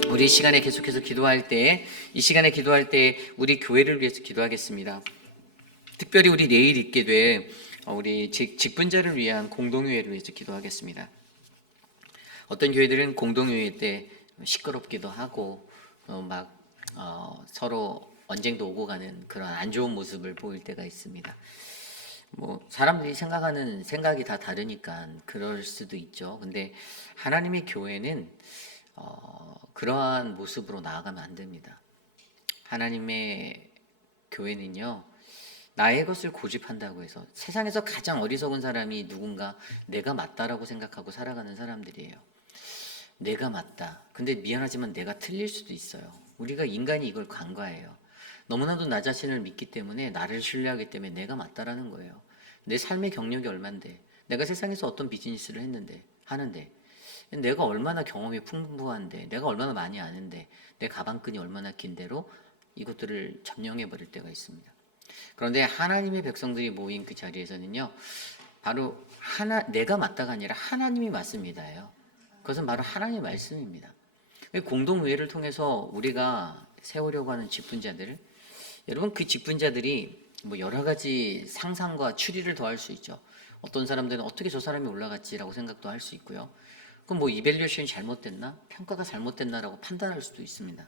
우리 이 시간에 계속해서 기도할 때, 이 시간에 기도할 때 우리 교회를 위해서 기도하겠습니다. 특별히 우리 내일 있게 될 우리 직분자를 위한 공동회의를 위해서 기도하겠습니다. 어떤 교회들은 공동회의 때 시끄럽기도 하고 서로 언쟁도 오고 가는 그런 안 좋은 모습을 보일 때가 있습니다. 사람들이 생각하는 생각이 다 다르니까 그럴 수도 있죠. 근데 하나님의 교회는 그러한 모습으로 나아가면 안 됩니다. 하나님의 교회는요, 나의 것을 고집한다고 해서 세상에서 가장 어리석은 사람이 누군가 내가 맞다라고 생각하고 살아가는 사람들이에요. 내가 맞다. 근데 미안하지만 내가 틀릴 수도 있어요. 우리가 인간이 이걸 간과해요. 너무나도 나 자신을 믿기 때문에, 나를 신뢰하기 때문에 내가 맞다라는 거예요. 내 삶의 경력이 얼만데, 내가 세상에서 어떤 비즈니스를 하는데, 내가 얼마나 경험이 풍부한데, 내가 얼마나 많이 아는데, 내 가방끈이 얼마나 긴데로 이것들을 점령해 버릴 때가 있습니다. 그런데 하나님의 백성들이 모인 그 자리에서는요, 바로 내가 맞다가 아니라 하나님이 맞습니다예요. 그것은 바로 하나님의 말씀입니다. 공동회의를 통해서 우리가 세우려고 하는 직분자들, 여러분, 그 직분자들이 여러 가지 상상과 추리를 더할 수 있죠. 어떤 사람들은 어떻게 저 사람이 올라갔지라고 생각도 할 수 있고요. 그럼 이밸류에이션이 잘못됐나? 평가가 잘못됐나라고 판단할 수도 있습니다.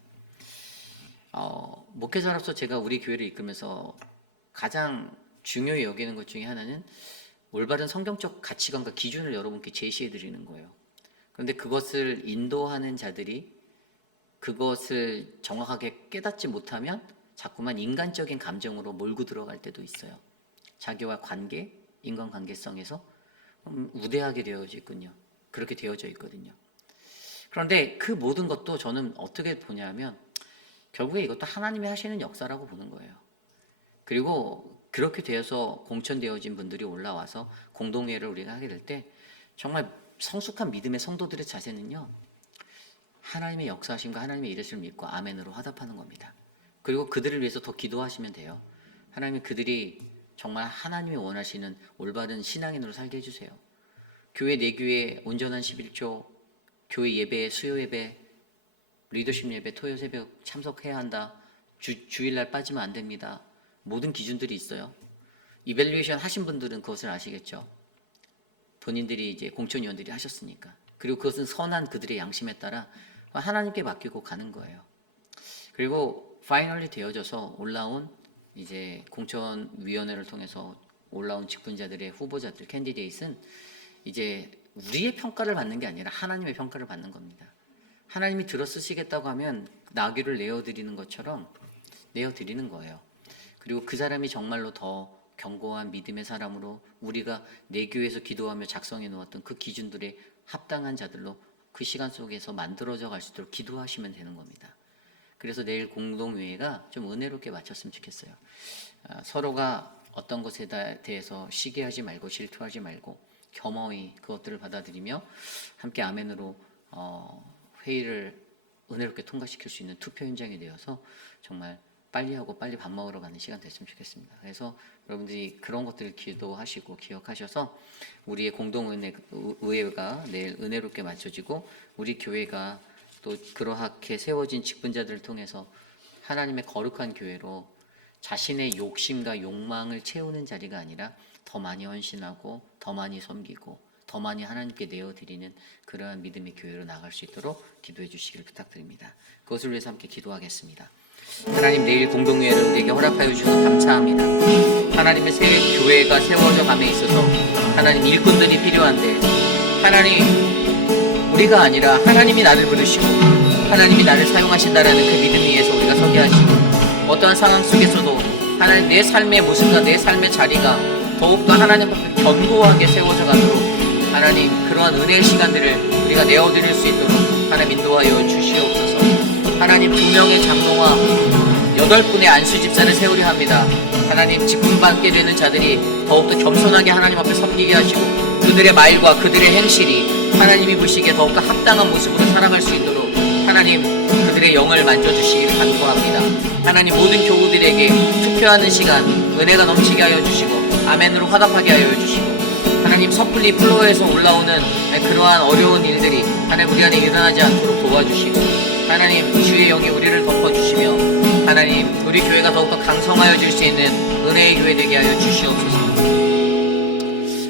목회자로서 제가 우리 교회를 이끌면서 가장 중요히 여기는 것 중에 하나는 올바른 성경적 가치관과 기준을 여러분께 제시해 드리는 거예요. 그런데 그것을 인도하는 자들이 그것을 정확하게 깨닫지 못하면 자꾸만 인간적인 감정으로 몰고 들어갈 때도 있어요. 자기와 관계, 인간관계성에서 우대하게 되어져 있군요. 그렇게 되어져 있거든요. 그런데 그 모든 것도 저는 어떻게 보냐면 결국에 이것도 하나님이 하시는 역사라고 보는 거예요. 그리고 그렇게 되어서 공천되어진 분들이 올라와서 공동회를 우리가 하게 될 때 정말 성숙한 믿음의 성도들의 자세는요, 하나님의 역사하심과 하나님의 일하심을 믿고 아멘으로 화답하는 겁니다. 그리고 그들을 위해서 더 기도하시면 돼요. 하나님이 그들이 정말 하나님이 원하시는 올바른 신앙인으로 살게 해주세요. 교회 내교회 온전한 11조, 교회 예배, 수요 예배, 리더십 예배, 토요 새벽 참석해야 한다. 주일날 빠지면 안 됩니다. 모든 기준들이 있어요. 이밸류에이션 하신 분들은 그것을 아시겠죠. 본인들이 이제 공천위원들이 하셨으니까. 그리고 그것은 선한 그들의 양심에 따라 하나님께 맡기고 가는 거예요. 그리고 파이널리 되어져서 올라온 이제 공천위원회를 통해서 올라온 직분자들의 후보자들, 캔디데이트는 이제 우리의 평가를 받는 게 아니라 하나님의 평가를 받는 겁니다. 하나님이 들어 쓰시겠다고 하면 나귀를 내어드리는 것처럼 내어드리는 거예요. 그리고 그 사람이 정말로 더 견고한 믿음의 사람으로 우리가 내교에서 기도하며 작성해 놓았던 그 기준들에 합당한 자들로 그 시간 속에서 만들어져 갈 수 있도록 기도하시면 되는 겁니다. 그래서 내일 공동회의가 좀 은혜롭게 마쳤으면 좋겠어요. 서로가 어떤 것에 대해서 시기하지 말고 질투하지 말고 겸허히 그것들을 받아들이며 함께 아멘으로 회의를 은혜롭게 통과시킬 수 있는 투표 현장이 되어서 정말 빨리 하고 빨리 밥 먹으러 가는 시간 됐으면 좋겠습니다. 그래서 여러분들이 그런 것들을 기도하시고 기억하셔서 우리의 공동의회가 내일 은혜롭게 마쳐지고 우리 교회가 또 그러하게 세워진 직분자들을 통해서 하나님의 거룩한 교회로 자신의 욕심과 욕망을 채우는 자리가 아니라 더 많이 헌신하고 더 많이 섬기고 더 많이 하나님께 내어드리는 그러한 믿음의 교회로 나갈 수 있도록 기도해 주시기를 부탁드립니다. 그것을 위해서 함께 기도하겠습니다. 하나님, 내일 공동회를 우리에게 허락하여 주셔서 감사합니다. 하나님의 새 교회가 세워져 감에 있어서 하나님 일꾼들이 필요한데 하나님, 우리가 아니라 하나님이 나를 부르시고 하나님이 나를 사용하신다라는 그 믿음 위에서 우리가 서게 하시고 어떠한 상황 속에서도 하나님 내 삶의 모습과 내 삶의 자리가 더욱더 하나님 앞에 견고하게 세워져 가도록 하나님 그러한 은혜의 시간들을 우리가 내어드릴 수 있도록 하나님 인도하여 주시옵소서. 하나님 2명의 장로와 8분의 안수 집사를 세우려 합니다. 하나님 직분받게 되는 자들이 더욱더 겸손하게 하나님 앞에 섬기게 하시고 그들의 말과 그들의 행실이 하나님이 보시기에 더욱더 합당한 모습으로 살아갈 수 있도록 하나님 그들의 영을 만져주시기를 간구합니다. 하나님 모든 교우들에게 투표하는 시간 은혜가 넘치게 하여 주시고 아멘으로 화답하게 하여 주시고 하나님 섣불리 플로어에서 올라오는 그러한 어려운 일들이 하나님 우리 안에 일어나지 않도록 도와주시고 하나님 주의 영이 우리를 덮어주시며 하나님 우리 교회가 더욱더 강성하여 질 수 있는 은혜의 교회 되게 하여 주시옵소서.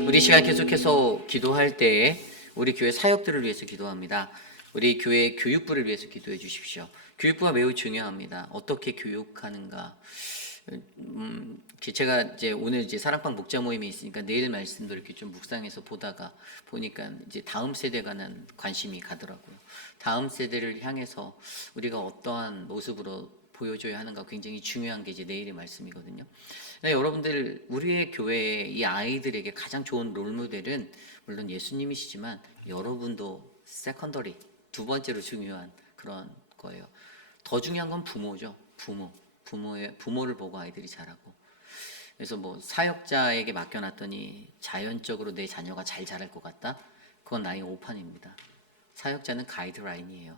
우리 시간 계속해서 기도할 때에 우리 교회 사역들을 위해서 기도합니다. 우리 교회 교육부를 위해서 기도해 주십시오. 교육부가 매우 중요합니다. 어떻게 교육하는가. 제가 이제 오늘 이제 사랑방 목자 모임이 있으니까 내일 말씀도 이렇게 좀 묵상해서 보니까 이제 다음 세대에 관한 관심이 가더라고요. 다음 세대를 향해서 우리가 어떠한 모습으로 보여줘야 하는가 굉장히 중요한 게 이제 내일의 말씀이거든요. 여러분들 우리의 교회의 이 아이들에게 가장 좋은 롤모델은 물론 예수님이시지만 여러분도 세컨더리 두 번째로 중요한 그런 거예요. 더 중요한 건 부모죠. 부모를 보고 아이들이 자라고. 그래서 뭐 사역자에게 맡겨놨더니 자연적으로 내 자녀가 잘 자랄 것 같다? 그건 나의 오판입니다. 사역자는 가이드라인이에요.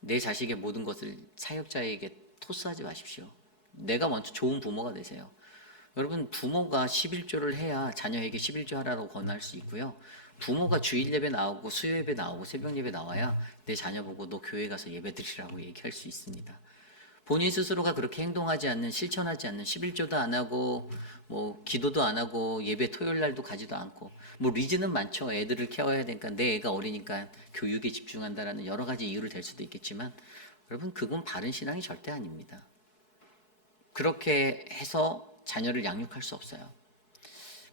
내 자식의 모든 것을 사역자에게 토스하지 마십시오. 내가 먼저 좋은 부모가 되세요. 여러분 부모가 11조를 해야 자녀에게 11조 하라고 권할 수 있고요. 부모가 주일 예배 나오고 수요 예배 나오고 새벽 예배 나와야 내 자녀 보고 너 교회 가서 예배 드리라고 얘기할 수 있습니다. 본인 스스로가 그렇게 행동하지 않는 실천하지 않는 11조도 안 하고 뭐 기도도 안 하고 예배 토요일 날도 가지도 않고 뭐 리즈는 많죠. 애들을 케어해야 되니까 내 애가 어리니까 교육에 집중한다라는 여러 가지 이유를 댈 수도 있겠지만 여러분 그건 바른 신앙이 절대 아닙니다. 그렇게 해서 자녀를 양육할 수 없어요.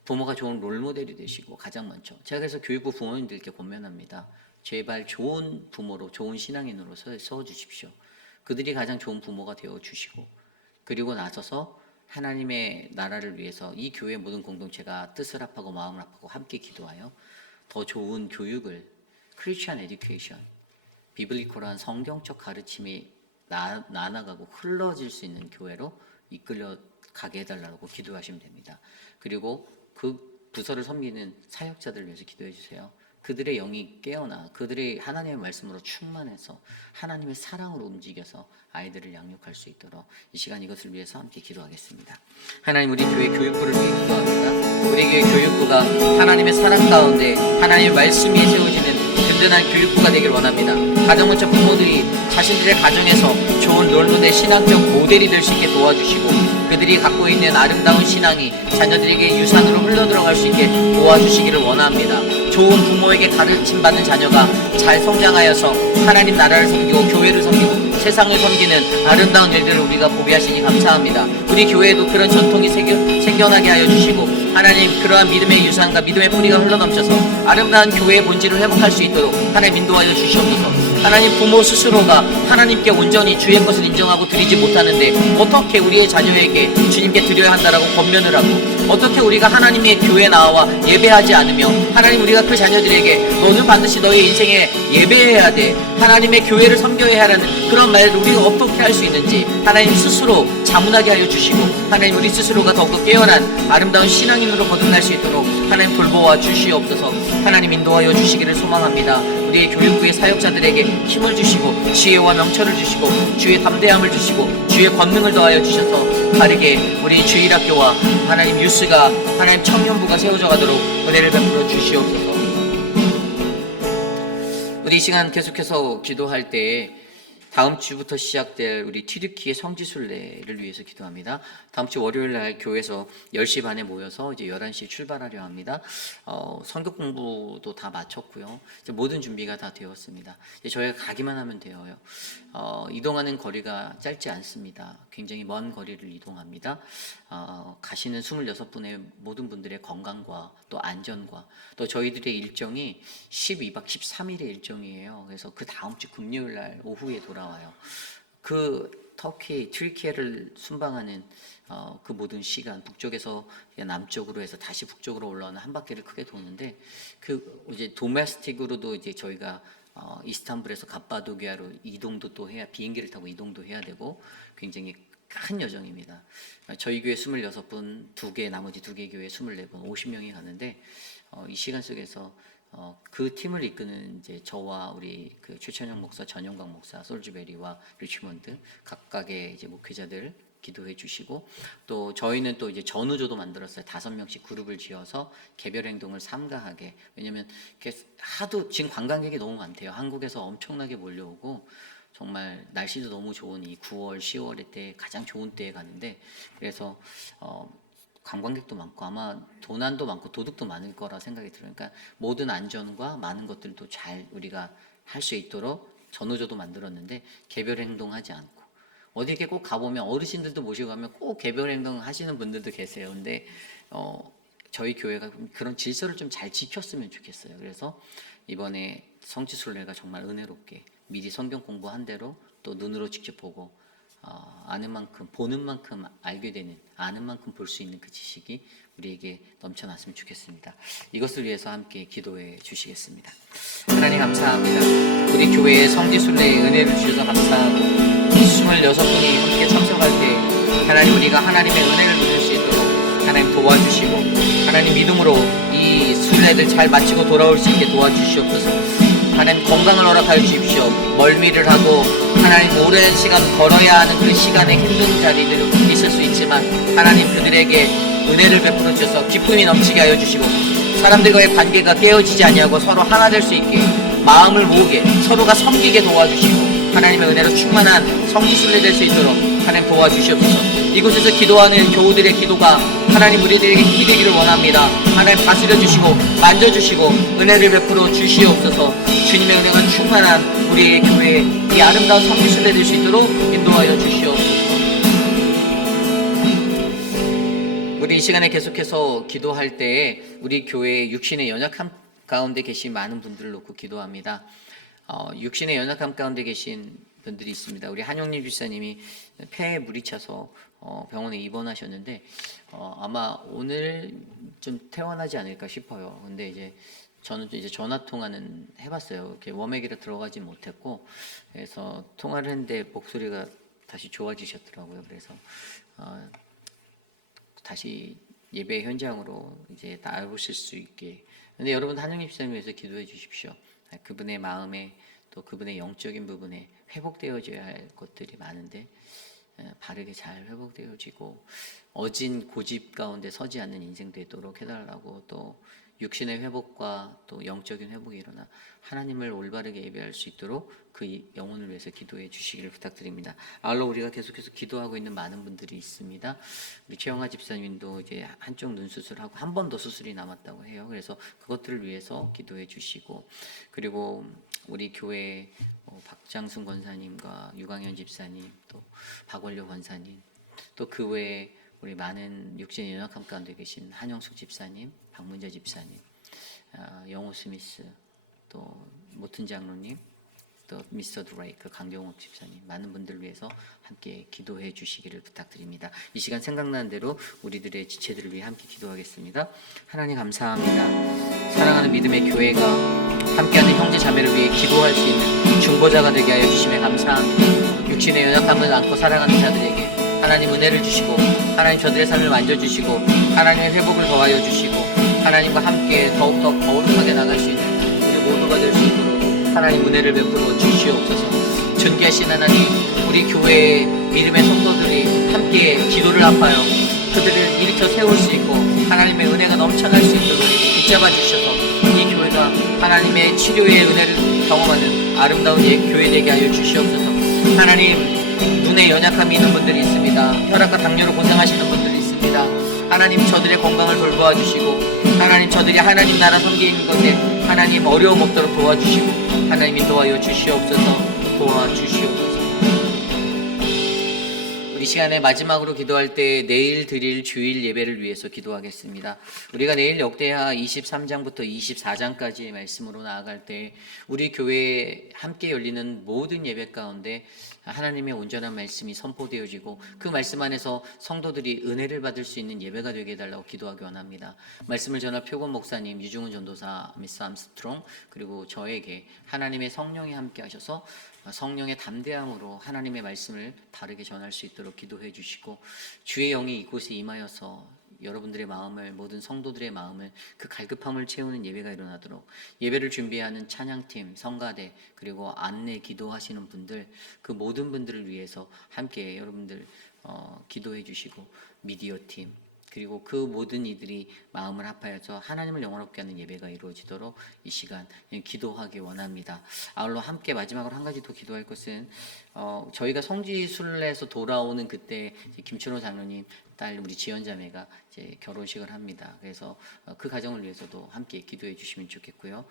부모가 좋은 롤모델이 되시고 가장 먼저. 제가 그래서 교육부 부모님들께 권면합니다. 제발 좋은 부모로, 좋은 신앙인으로 세워주십시오. 그들이 가장 좋은 부모가 되어주시고, 그리고 나서서 하나님의 나라를 위해서 이 교회 모든 공동체가 뜻을 합하고 마음을 합하고 함께 기도하여 더 좋은 교육을, 크리스천 에듀케이션, 비블리컬한 성경적 가르침이 나아가고 흘러질 수 있는 교회로 이끌려 가게 해달라고 기도하시면 됩니다. 그리고 그 부서를 섬기는 사역자들을 위해서 기도해 주세요. 그들의 영이 깨어나 그들의 하나님의 말씀으로 충만해서 하나님의 사랑으로 움직여서 아이들을 양육할 수 있도록 이 시간 이것을 위해서 함께 기도하겠습니다. 하나님, 우리 교회 교육부를 위해 기도합니다. 우리 교회 교육부가 하나님의 사랑 가운데 하나님의 말씀이 세워지는 든든한 교육부가 되길 원합니다. 가장 먼저 부모들이 자신들의 가정에서 좋은 롤모델, 신앙적 모델이 될 수 있게 도와주시고, 그들이 갖고 있는 아름다운 신앙이 자녀들에게 유산으로 흘러들어갈 수 있게 도와주시기를 원합니다. 좋은 부모에게 가르침받는 자녀가 잘 성장하여서 하나님 나라를 섬기고 교회를 섬기고 세상을 섬기는 아름다운 일들을 우리가 보게 하시니 감사합니다. 우리 교회에도 그런 전통이 생겨나게 하여 주시고, 하나님 그러한 믿음의 유산과 믿음의 뿌리가 흘러넘쳐서 아름다운 교회의 본질을 회복할 수 있도록 하나님 인도하여 주시옵소서. 하나님, 부모 스스로가 하나님께 온전히 주의 것을 인정하고 드리지 못하는데 어떻게 우리의 자녀에게 주님께 드려야 한다라고 권면을 하고, 어떻게 우리가 하나님의 교회에 나와 예배하지 않으며 하나님, 우리가 그 자녀들에게 너는 반드시 너의 인생에 예배해야 돼, 하나님의 교회를 섬겨야 하라는 그런 말을 우리가 어떻게 할 수 있는지 하나님 스스로 자문하게 하여 주시고, 하나님 우리 스스로가 더욱더 깨어난 아름다운 신앙인으로 거듭날 수 있도록 하나님 돌보아 주시옵소서. 하나님 인도하여 주시기를 소망합니다. 우리의 교육부의 사역자들에게 힘을 주시고 지혜와 명철을 주시고 주의 담대함을 주시고 주의 권능을 더하여 주셔서 바르게 우리 주일학교와 하나님 유스가, 하나님 청년부가 세워져 가도록 은혜를 베풀어 주시옵소서. 우리 이 시간 계속해서 기도할 때에 다음 주부터 시작될 우리 튀르키예 성지순례를 위해서 기도합니다. 다음 주 월요일 날 교회에서 10시 반에 모여서 이제 11시에 출발하려 합니다. 성경 공부도 다 마쳤고요. 이제 모든 준비가 다 되었습니다. 이제 저희가 가기만 하면 돼요. 이동하는 거리가 짧지 않습니다. 굉장히 먼 거리를 이동합니다. 가시는 26분의 모든 분들의 건강과 또 안전과 또 저희들의 일정이 12박 13일의 일정이에요. 그래서 그 다음 주 금요일 날 오후에 돌아와요. 그 터키, 튀르키예를 순방하는 그 모든 시간, 북쪽에서 남쪽으로 해서 다시 북쪽으로 올라오는 한 바퀴를 크게 도는데, 그 이제 도메스틱으로도 이제 저희가 이스탄불에서 갑바도기아로 이동도 또 해야, 비행기를 타고 이동도 해야 되고 굉장히 큰 여정입니다. 저희 교회 26분, 2개, 나머지 2개 교회 24분, 50명이 가는데 이 시간 속에서 그 팀을 이끄는 이제 저와 우리 그 최천영 목사, 전영광 목사, 솔즈베리와 리치먼드 각각의 이제 목회자들 기도해 주시고, 또 저희는 또 이제 전우조도 만들었어요. 5명씩 그룹을 지어서 개별 행동을 삼가하게. 왜냐면 하도 지금 관광객이 너무 많대요. 한국에서 엄청나게 몰려오고 정말 날씨도 너무 좋은 이 9월, 10월 때 가장 좋은 때에 가는데, 그래서 관광객도 많고 아마 도난도 많고 도둑도 많을 거라 생각이 들어요. 그러니까 모든 안전과 많은 것들도 잘 우리가 할 수 있도록 전우조도 만들었는데 개별 행동하지 않고, 어디 이렇게 꼭 가보면 어르신들도 모시고 가면 꼭 개별 행동 하시는 분들도 계세요. 근데 저희 교회가 그런 질서를 좀 잘 지켰으면 좋겠어요. 그래서 이번에 성지순례가 정말 은혜롭게 미리 성경 공부한 대로 또 눈으로 직접 보고 아는 만큼, 보는 만큼 알게 되는, 아는 만큼 볼 수 있는 그 지식이 우리에게 넘쳐났으면 좋겠습니다. 이것을 위해서 함께 기도해 주시겠습니다. 하나님 감사합니다. 우리 교회의 성지순례의 은혜를 주셔서 감사하고, 26분이 함께 참석할 때 하나님, 우리가 하나님의 은혜를 누릴 수 있도록 하나님 도와주시고, 하나님 믿음으로 이 순례들 잘 마치고 돌아올 수 있게 도와주시옵소서. 하나님 건강을 허락하여 주십시오. 멀미를 하고 하나님 오랜 시간 걸어야 하는 그 시간에 힘든 자리들이 있을 수 있지만, 하나님 그들에게 은혜를 베풀어 주셔서 기쁨이 넘치게 하여 주시고, 사람들과의 관계가 깨어지지 아니하고 서로 하나 될 수 있게 마음을 모으게, 서로가 섬기게 도와주시고, 하나님의 은혜로 충만한 성지순례 될 수 있도록 하나님 도와주시옵소서. 이곳에서 기도하는 교우들의 기도가 하나님 우리들에게 힘이 되기를 원합니다. 하나님 다스려 주시고 만져주시고 은혜를 베풀어 주시옵소서. 주님의 은혜가 충만한 우리의 교회에 이 아름다운 성지순례 될 수 있도록 인도하여 주시옵소서. 시간에 계속해서 기도할 때에 우리 교회 육신의 연약함 가운데 계신 많은 분들을 놓고 기도합니다. 육신의 연약함 가운데 계신 분들이 있습니다. 우리 한영림 집사님이 폐에 물이 차서 병원에 입원하셨는데 아마 오늘 좀 퇴원하지 않을까 싶어요. 근데 이제 저는 이제 전화 통화는 해봤어요. 이렇게 웜액이라 들어가지 못했고, 그래서 통화를 했는데 목소리가 다시 좋아지셨더라고요. 그래서 다시 예배 현장으로 이제 나오실 수 있게. 근데 여러분 한영림 집사님 위해서 기도해 주십시오. 그분의 마음에 또 그분의 영적인 부분에 회복되어져야 할 것들이 많은데 바르게 잘 회복되어지고 어진 고집 가운데 서지 않는 인생 되도록 해달라고, 또 육신의 회복과 또 영적인 회복이 일어나 하나님을 올바르게 예배할 수 있도록 그 영혼을 위해서 기도해 주시기를 부탁드립니다. 아울러 우리가 계속해서 기도하고 있는 많은 분들이 있습니다. 우리 최영아 집사님도 이제 한쪽 눈 수술하고 한 번 더 수술이 남았다고 해요. 그래서 그것들을 위해서 기도해 주시고, 그리고 우리 교회 박장순 권사님과 유광현 집사님, 또 박원료 권사님, 또 그 외에 우리 많은 육신의 연약함 가운데 계신 한영숙 집사님, 박문재 집사님, 영호 스미스, 또 모튼 장로님, 또 미스터 드레이크 강경옥 집사님, 많은 분들 위해서 함께 기도해 주시기를 부탁드립니다. 이 시간 생각나는 대로 우리들의 지체들을 위해 함께 기도하겠습니다. 하나님 감사합니다. 사랑하는 믿음의 교회가 함께하는 형제 자매를 위해 기도할 수 있는 중보자가 되게 하여 주심에 감사합니다. 육신의 연약함을 안고 살아가는 자들에게 하나님 은혜를 주시고, 하나님 저들의 삶을 만져주시고, 하나님의 회복을 더하여 주시고, 하나님과 함께 더욱더 거룩하게 나갈 수 있는 우리 모두가 될 수 있도록 하나님 은혜를 베풀어 주시옵소서. 존귀하신 하나님, 우리 교회의 믿음의 성도들이 함께 기도를 합하여 그들을 일으켜 세울 수 있고 하나님의 은혜가 넘쳐날 수 있도록 붙잡아 주셔서 이 교회가 하나님의 치료의 은혜를 경험하는 아름다운 교회 되게 하여 주시옵소서. 하나님, 눈에 연약함이 있는 분들이 있습니다. 혈압과 당뇨로 고생하시는 분들이 있습니다. 하나님, 저들의 건강을 돌보아 주시고, 하나님, 저들이 하나님 나라 섬기는 것에 하나님 어려움 없도록 도와주시고, 하나님이 도와여 주시옵소서. 도와주시옵소서. 우리 시간에 마지막으로 기도할 때 내일 드릴 주일 예배를 위해서 기도하겠습니다. 우리가 내일 역대하 23장부터 24장까지의 말씀으로 나아갈 때 우리 교회에 함께 열리는 모든 예배 가운데 하나님의 온전한 말씀이 선포되어지고 그 말씀 안에서 성도들이 은혜를 받을 수 있는 예배가 되게 해달라고 기도하기 원합니다. 말씀을 전할 표곤 목사님, 유중훈 전도사, 미스 암스트롱, 그리고 저에게 하나님의 성령이 함께 하셔서 성령의 담대함으로 하나님의 말씀을 바르게 전할 수 있도록 기도해 주시고, 주의 영이 이곳에 임하여서 여러분들의 마음을, 모든 성도들의 마음을, 그 갈급함을 채우는 예배가 일어나도록 예배를 준비하는 찬양팀, 성가대, 그리고 안내 기도하시는 분들, 그 모든 분들을 위해서 함께 여러분들 기도해 주시고, 미디어팀, 그리고 그 모든 이들이 마음을 합하여서 하나님을 영원롭게 하는 예배가 이루어지도록 이 시간 기도하기 원합니다. 아울러 함께 마지막으로 한 가지 더 기도할 것은 저희가 성지순례에서 돌아오는 그때 김춘호 장로님 딸 우리 지연자매가 이제 결혼식을 합니다. 그래서 그 가정을 위해서도 함께 기도해 주시면 좋겠고요.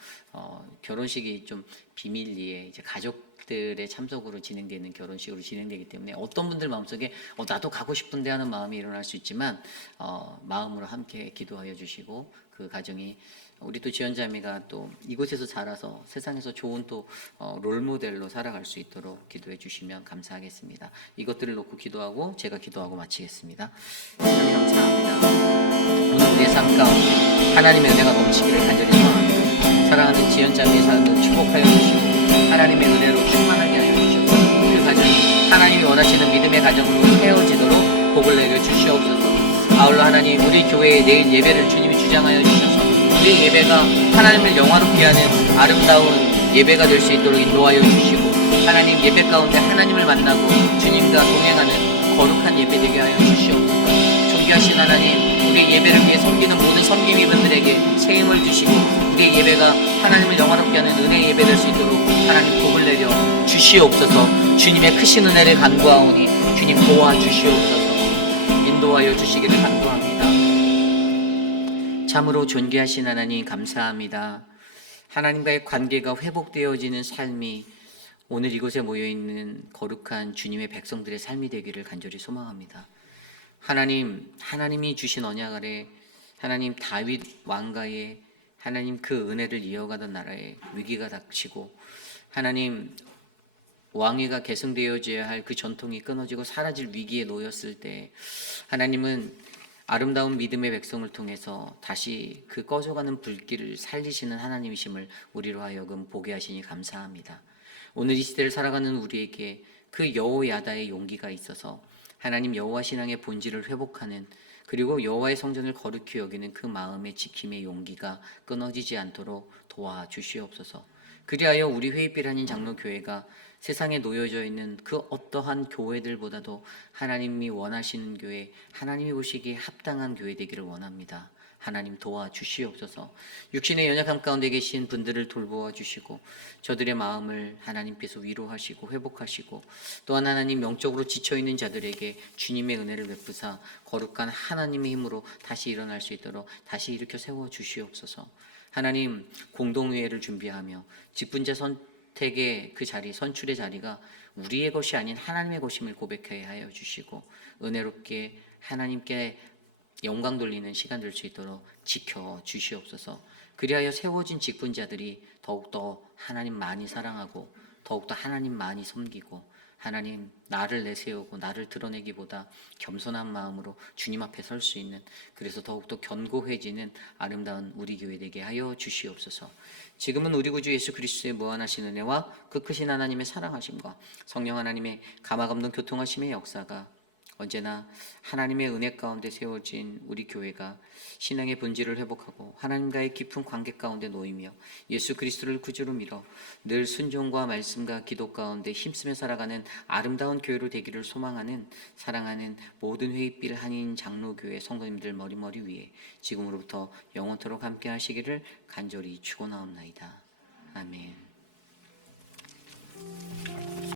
결혼식이 좀 비밀리에 이제 가족들의 참석으로 진행되는 결혼식으로 진행되기 때문에 어떤 분들 마음속에 나도 가고 싶은데 하는 마음이 일어날 수 있지만 마음으로 함께 기도하여 주시고, 그 가정이 우리 또 지연자매가 또 이곳에서 자라서 세상에서 좋은 또 롤모델로 살아갈 수 있도록 기도해 주시면 감사하겠습니다. 이것들을 놓고 기도하고 제가 기도하고 마치겠습니다. 하나님 감사합니다. 오늘 우리의 삶 가운데 하나님의 은혜가 넘치기를 간절히 소원합니다. 사랑하는 지연자매의 삶을 축복하여 주시고 하나님의 은혜로 충만하게 하여 주시고 그 가정이 하나님이 원하시는 믿음의 가정으로 세워지도록 복을 내려 주시옵소서. 아울러 하나님, 우리 교회의 내일 예배를 주님이 주장하여 주셔서 우리 예배가 하나님을 영화롭게 하는 아름다운 예배가 될 수 있도록 인도하여 주시고, 하나님 예배 가운데 하나님을 만나고 주님과 동행하는 거룩한 예배 되게 하여 주시옵소서. 존귀하신 하나님, 우리 예배를 위해 섬기는 모든 섬김이분들에게 새 힘을 주시고 우리 예배가 하나님을 영화롭게 하는 은혜의 예배 될 수 있도록 하나님 복을 내려 주시옵소서. 주님의 크신 은혜를 간구하오니 주님 도와주시옵소서. 인도하여 주시기를 간구합니다. 참으로 존귀하신 하나님 감사합니다. 하나님과의 관계가 회복되어지는 삶이 오늘 이곳에 모여있는 거룩한 주님의 백성들의 삶이 되기를 간절히 소망합니다. 하나님이 주신 언약 아래 하나님 다윗 왕가의 하나님 그 은혜를 이어가던 나라에 위기가 닥치고 하나님 왕위가 계승되어져야 할 그 전통이 끊어지고 사라질 위기에 놓였을 때 하나님은 아름다운 믿음의 백성을 통해서 다시 그 꺼져가는 불길을 살리시는 하나님이심을 우리로 하여금 보게 하시니 감사합니다. 오늘 이 시대를 살아가는 우리에게 그 여호야다의 용기가 있어서 하나님 여호와 신앙의 본질을 회복하는 그리고 여호와의 성전을 거룩히 여기는 그 마음의 지킴의 용기가 끊어지지 않도록 도와주시옵소서. 그리하여 우리 회의빌 한인 장로교회가 세상에 놓여져 있는 그 어떠한 교회들보다도 하나님이 원하시는 교회, 하나님이 보시기에 합당한 교회 되기를 원합니다. 하나님 도와주시옵소서. 육신의 연약함 가운데 계신 분들을 돌보아 주시고 저들의 마음을 하나님께서 위로하시고 회복하시고 또한 하나님 영적으로 지쳐있는 자들에게 주님의 은혜를 베푸사 거룩한 하나님의 힘으로 다시 일어날 수 있도록 다시 일으켜 세워 주시옵소서. 하나님 공동회의를 준비하며 직분자 선택의 그 자리, 선출의 자리가 우리의 것이 아닌 하나님의 것임을 고백하여 하여 주시고 은혜롭게 하나님께 영광 돌리는 시간 될 수 있도록 지켜 주시옵소서. 그리하여 세워진 직분자들이 더욱더 하나님 많이 사랑하고 더욱더 하나님 많이 섬기고 하나님 나를 내세우고 나를 드러내기보다 겸손한 마음으로 주님 앞에 설 수 있는 그래서 더욱더 견고해지는 아름다운 우리 교회 되게 하여 주시옵소서. 지금은 우리 구주 예수 그리스도의 무한하신 은혜와 그 크신 하나님의 사랑하심과 성령 하나님의 감화감동 교통하심의 역사가 언제나 하나님의 은혜 가운데 세워진 우리 교회가 신앙의 본질을 회복하고 하나님과의 깊은 관계 가운데 놓이며 예수 그리스도를 구주로 밀어 늘 순종과 말씀과 기도 가운데 힘쓰며 살아가는 아름다운 교회로 되기를 소망하는 사랑하는 모든 회의빌 한인 장로교회 성도님들 머리머리 위에 지금으로부터 영원토록 함께 하시기를 간절히 축원하옵나이다. 아멘.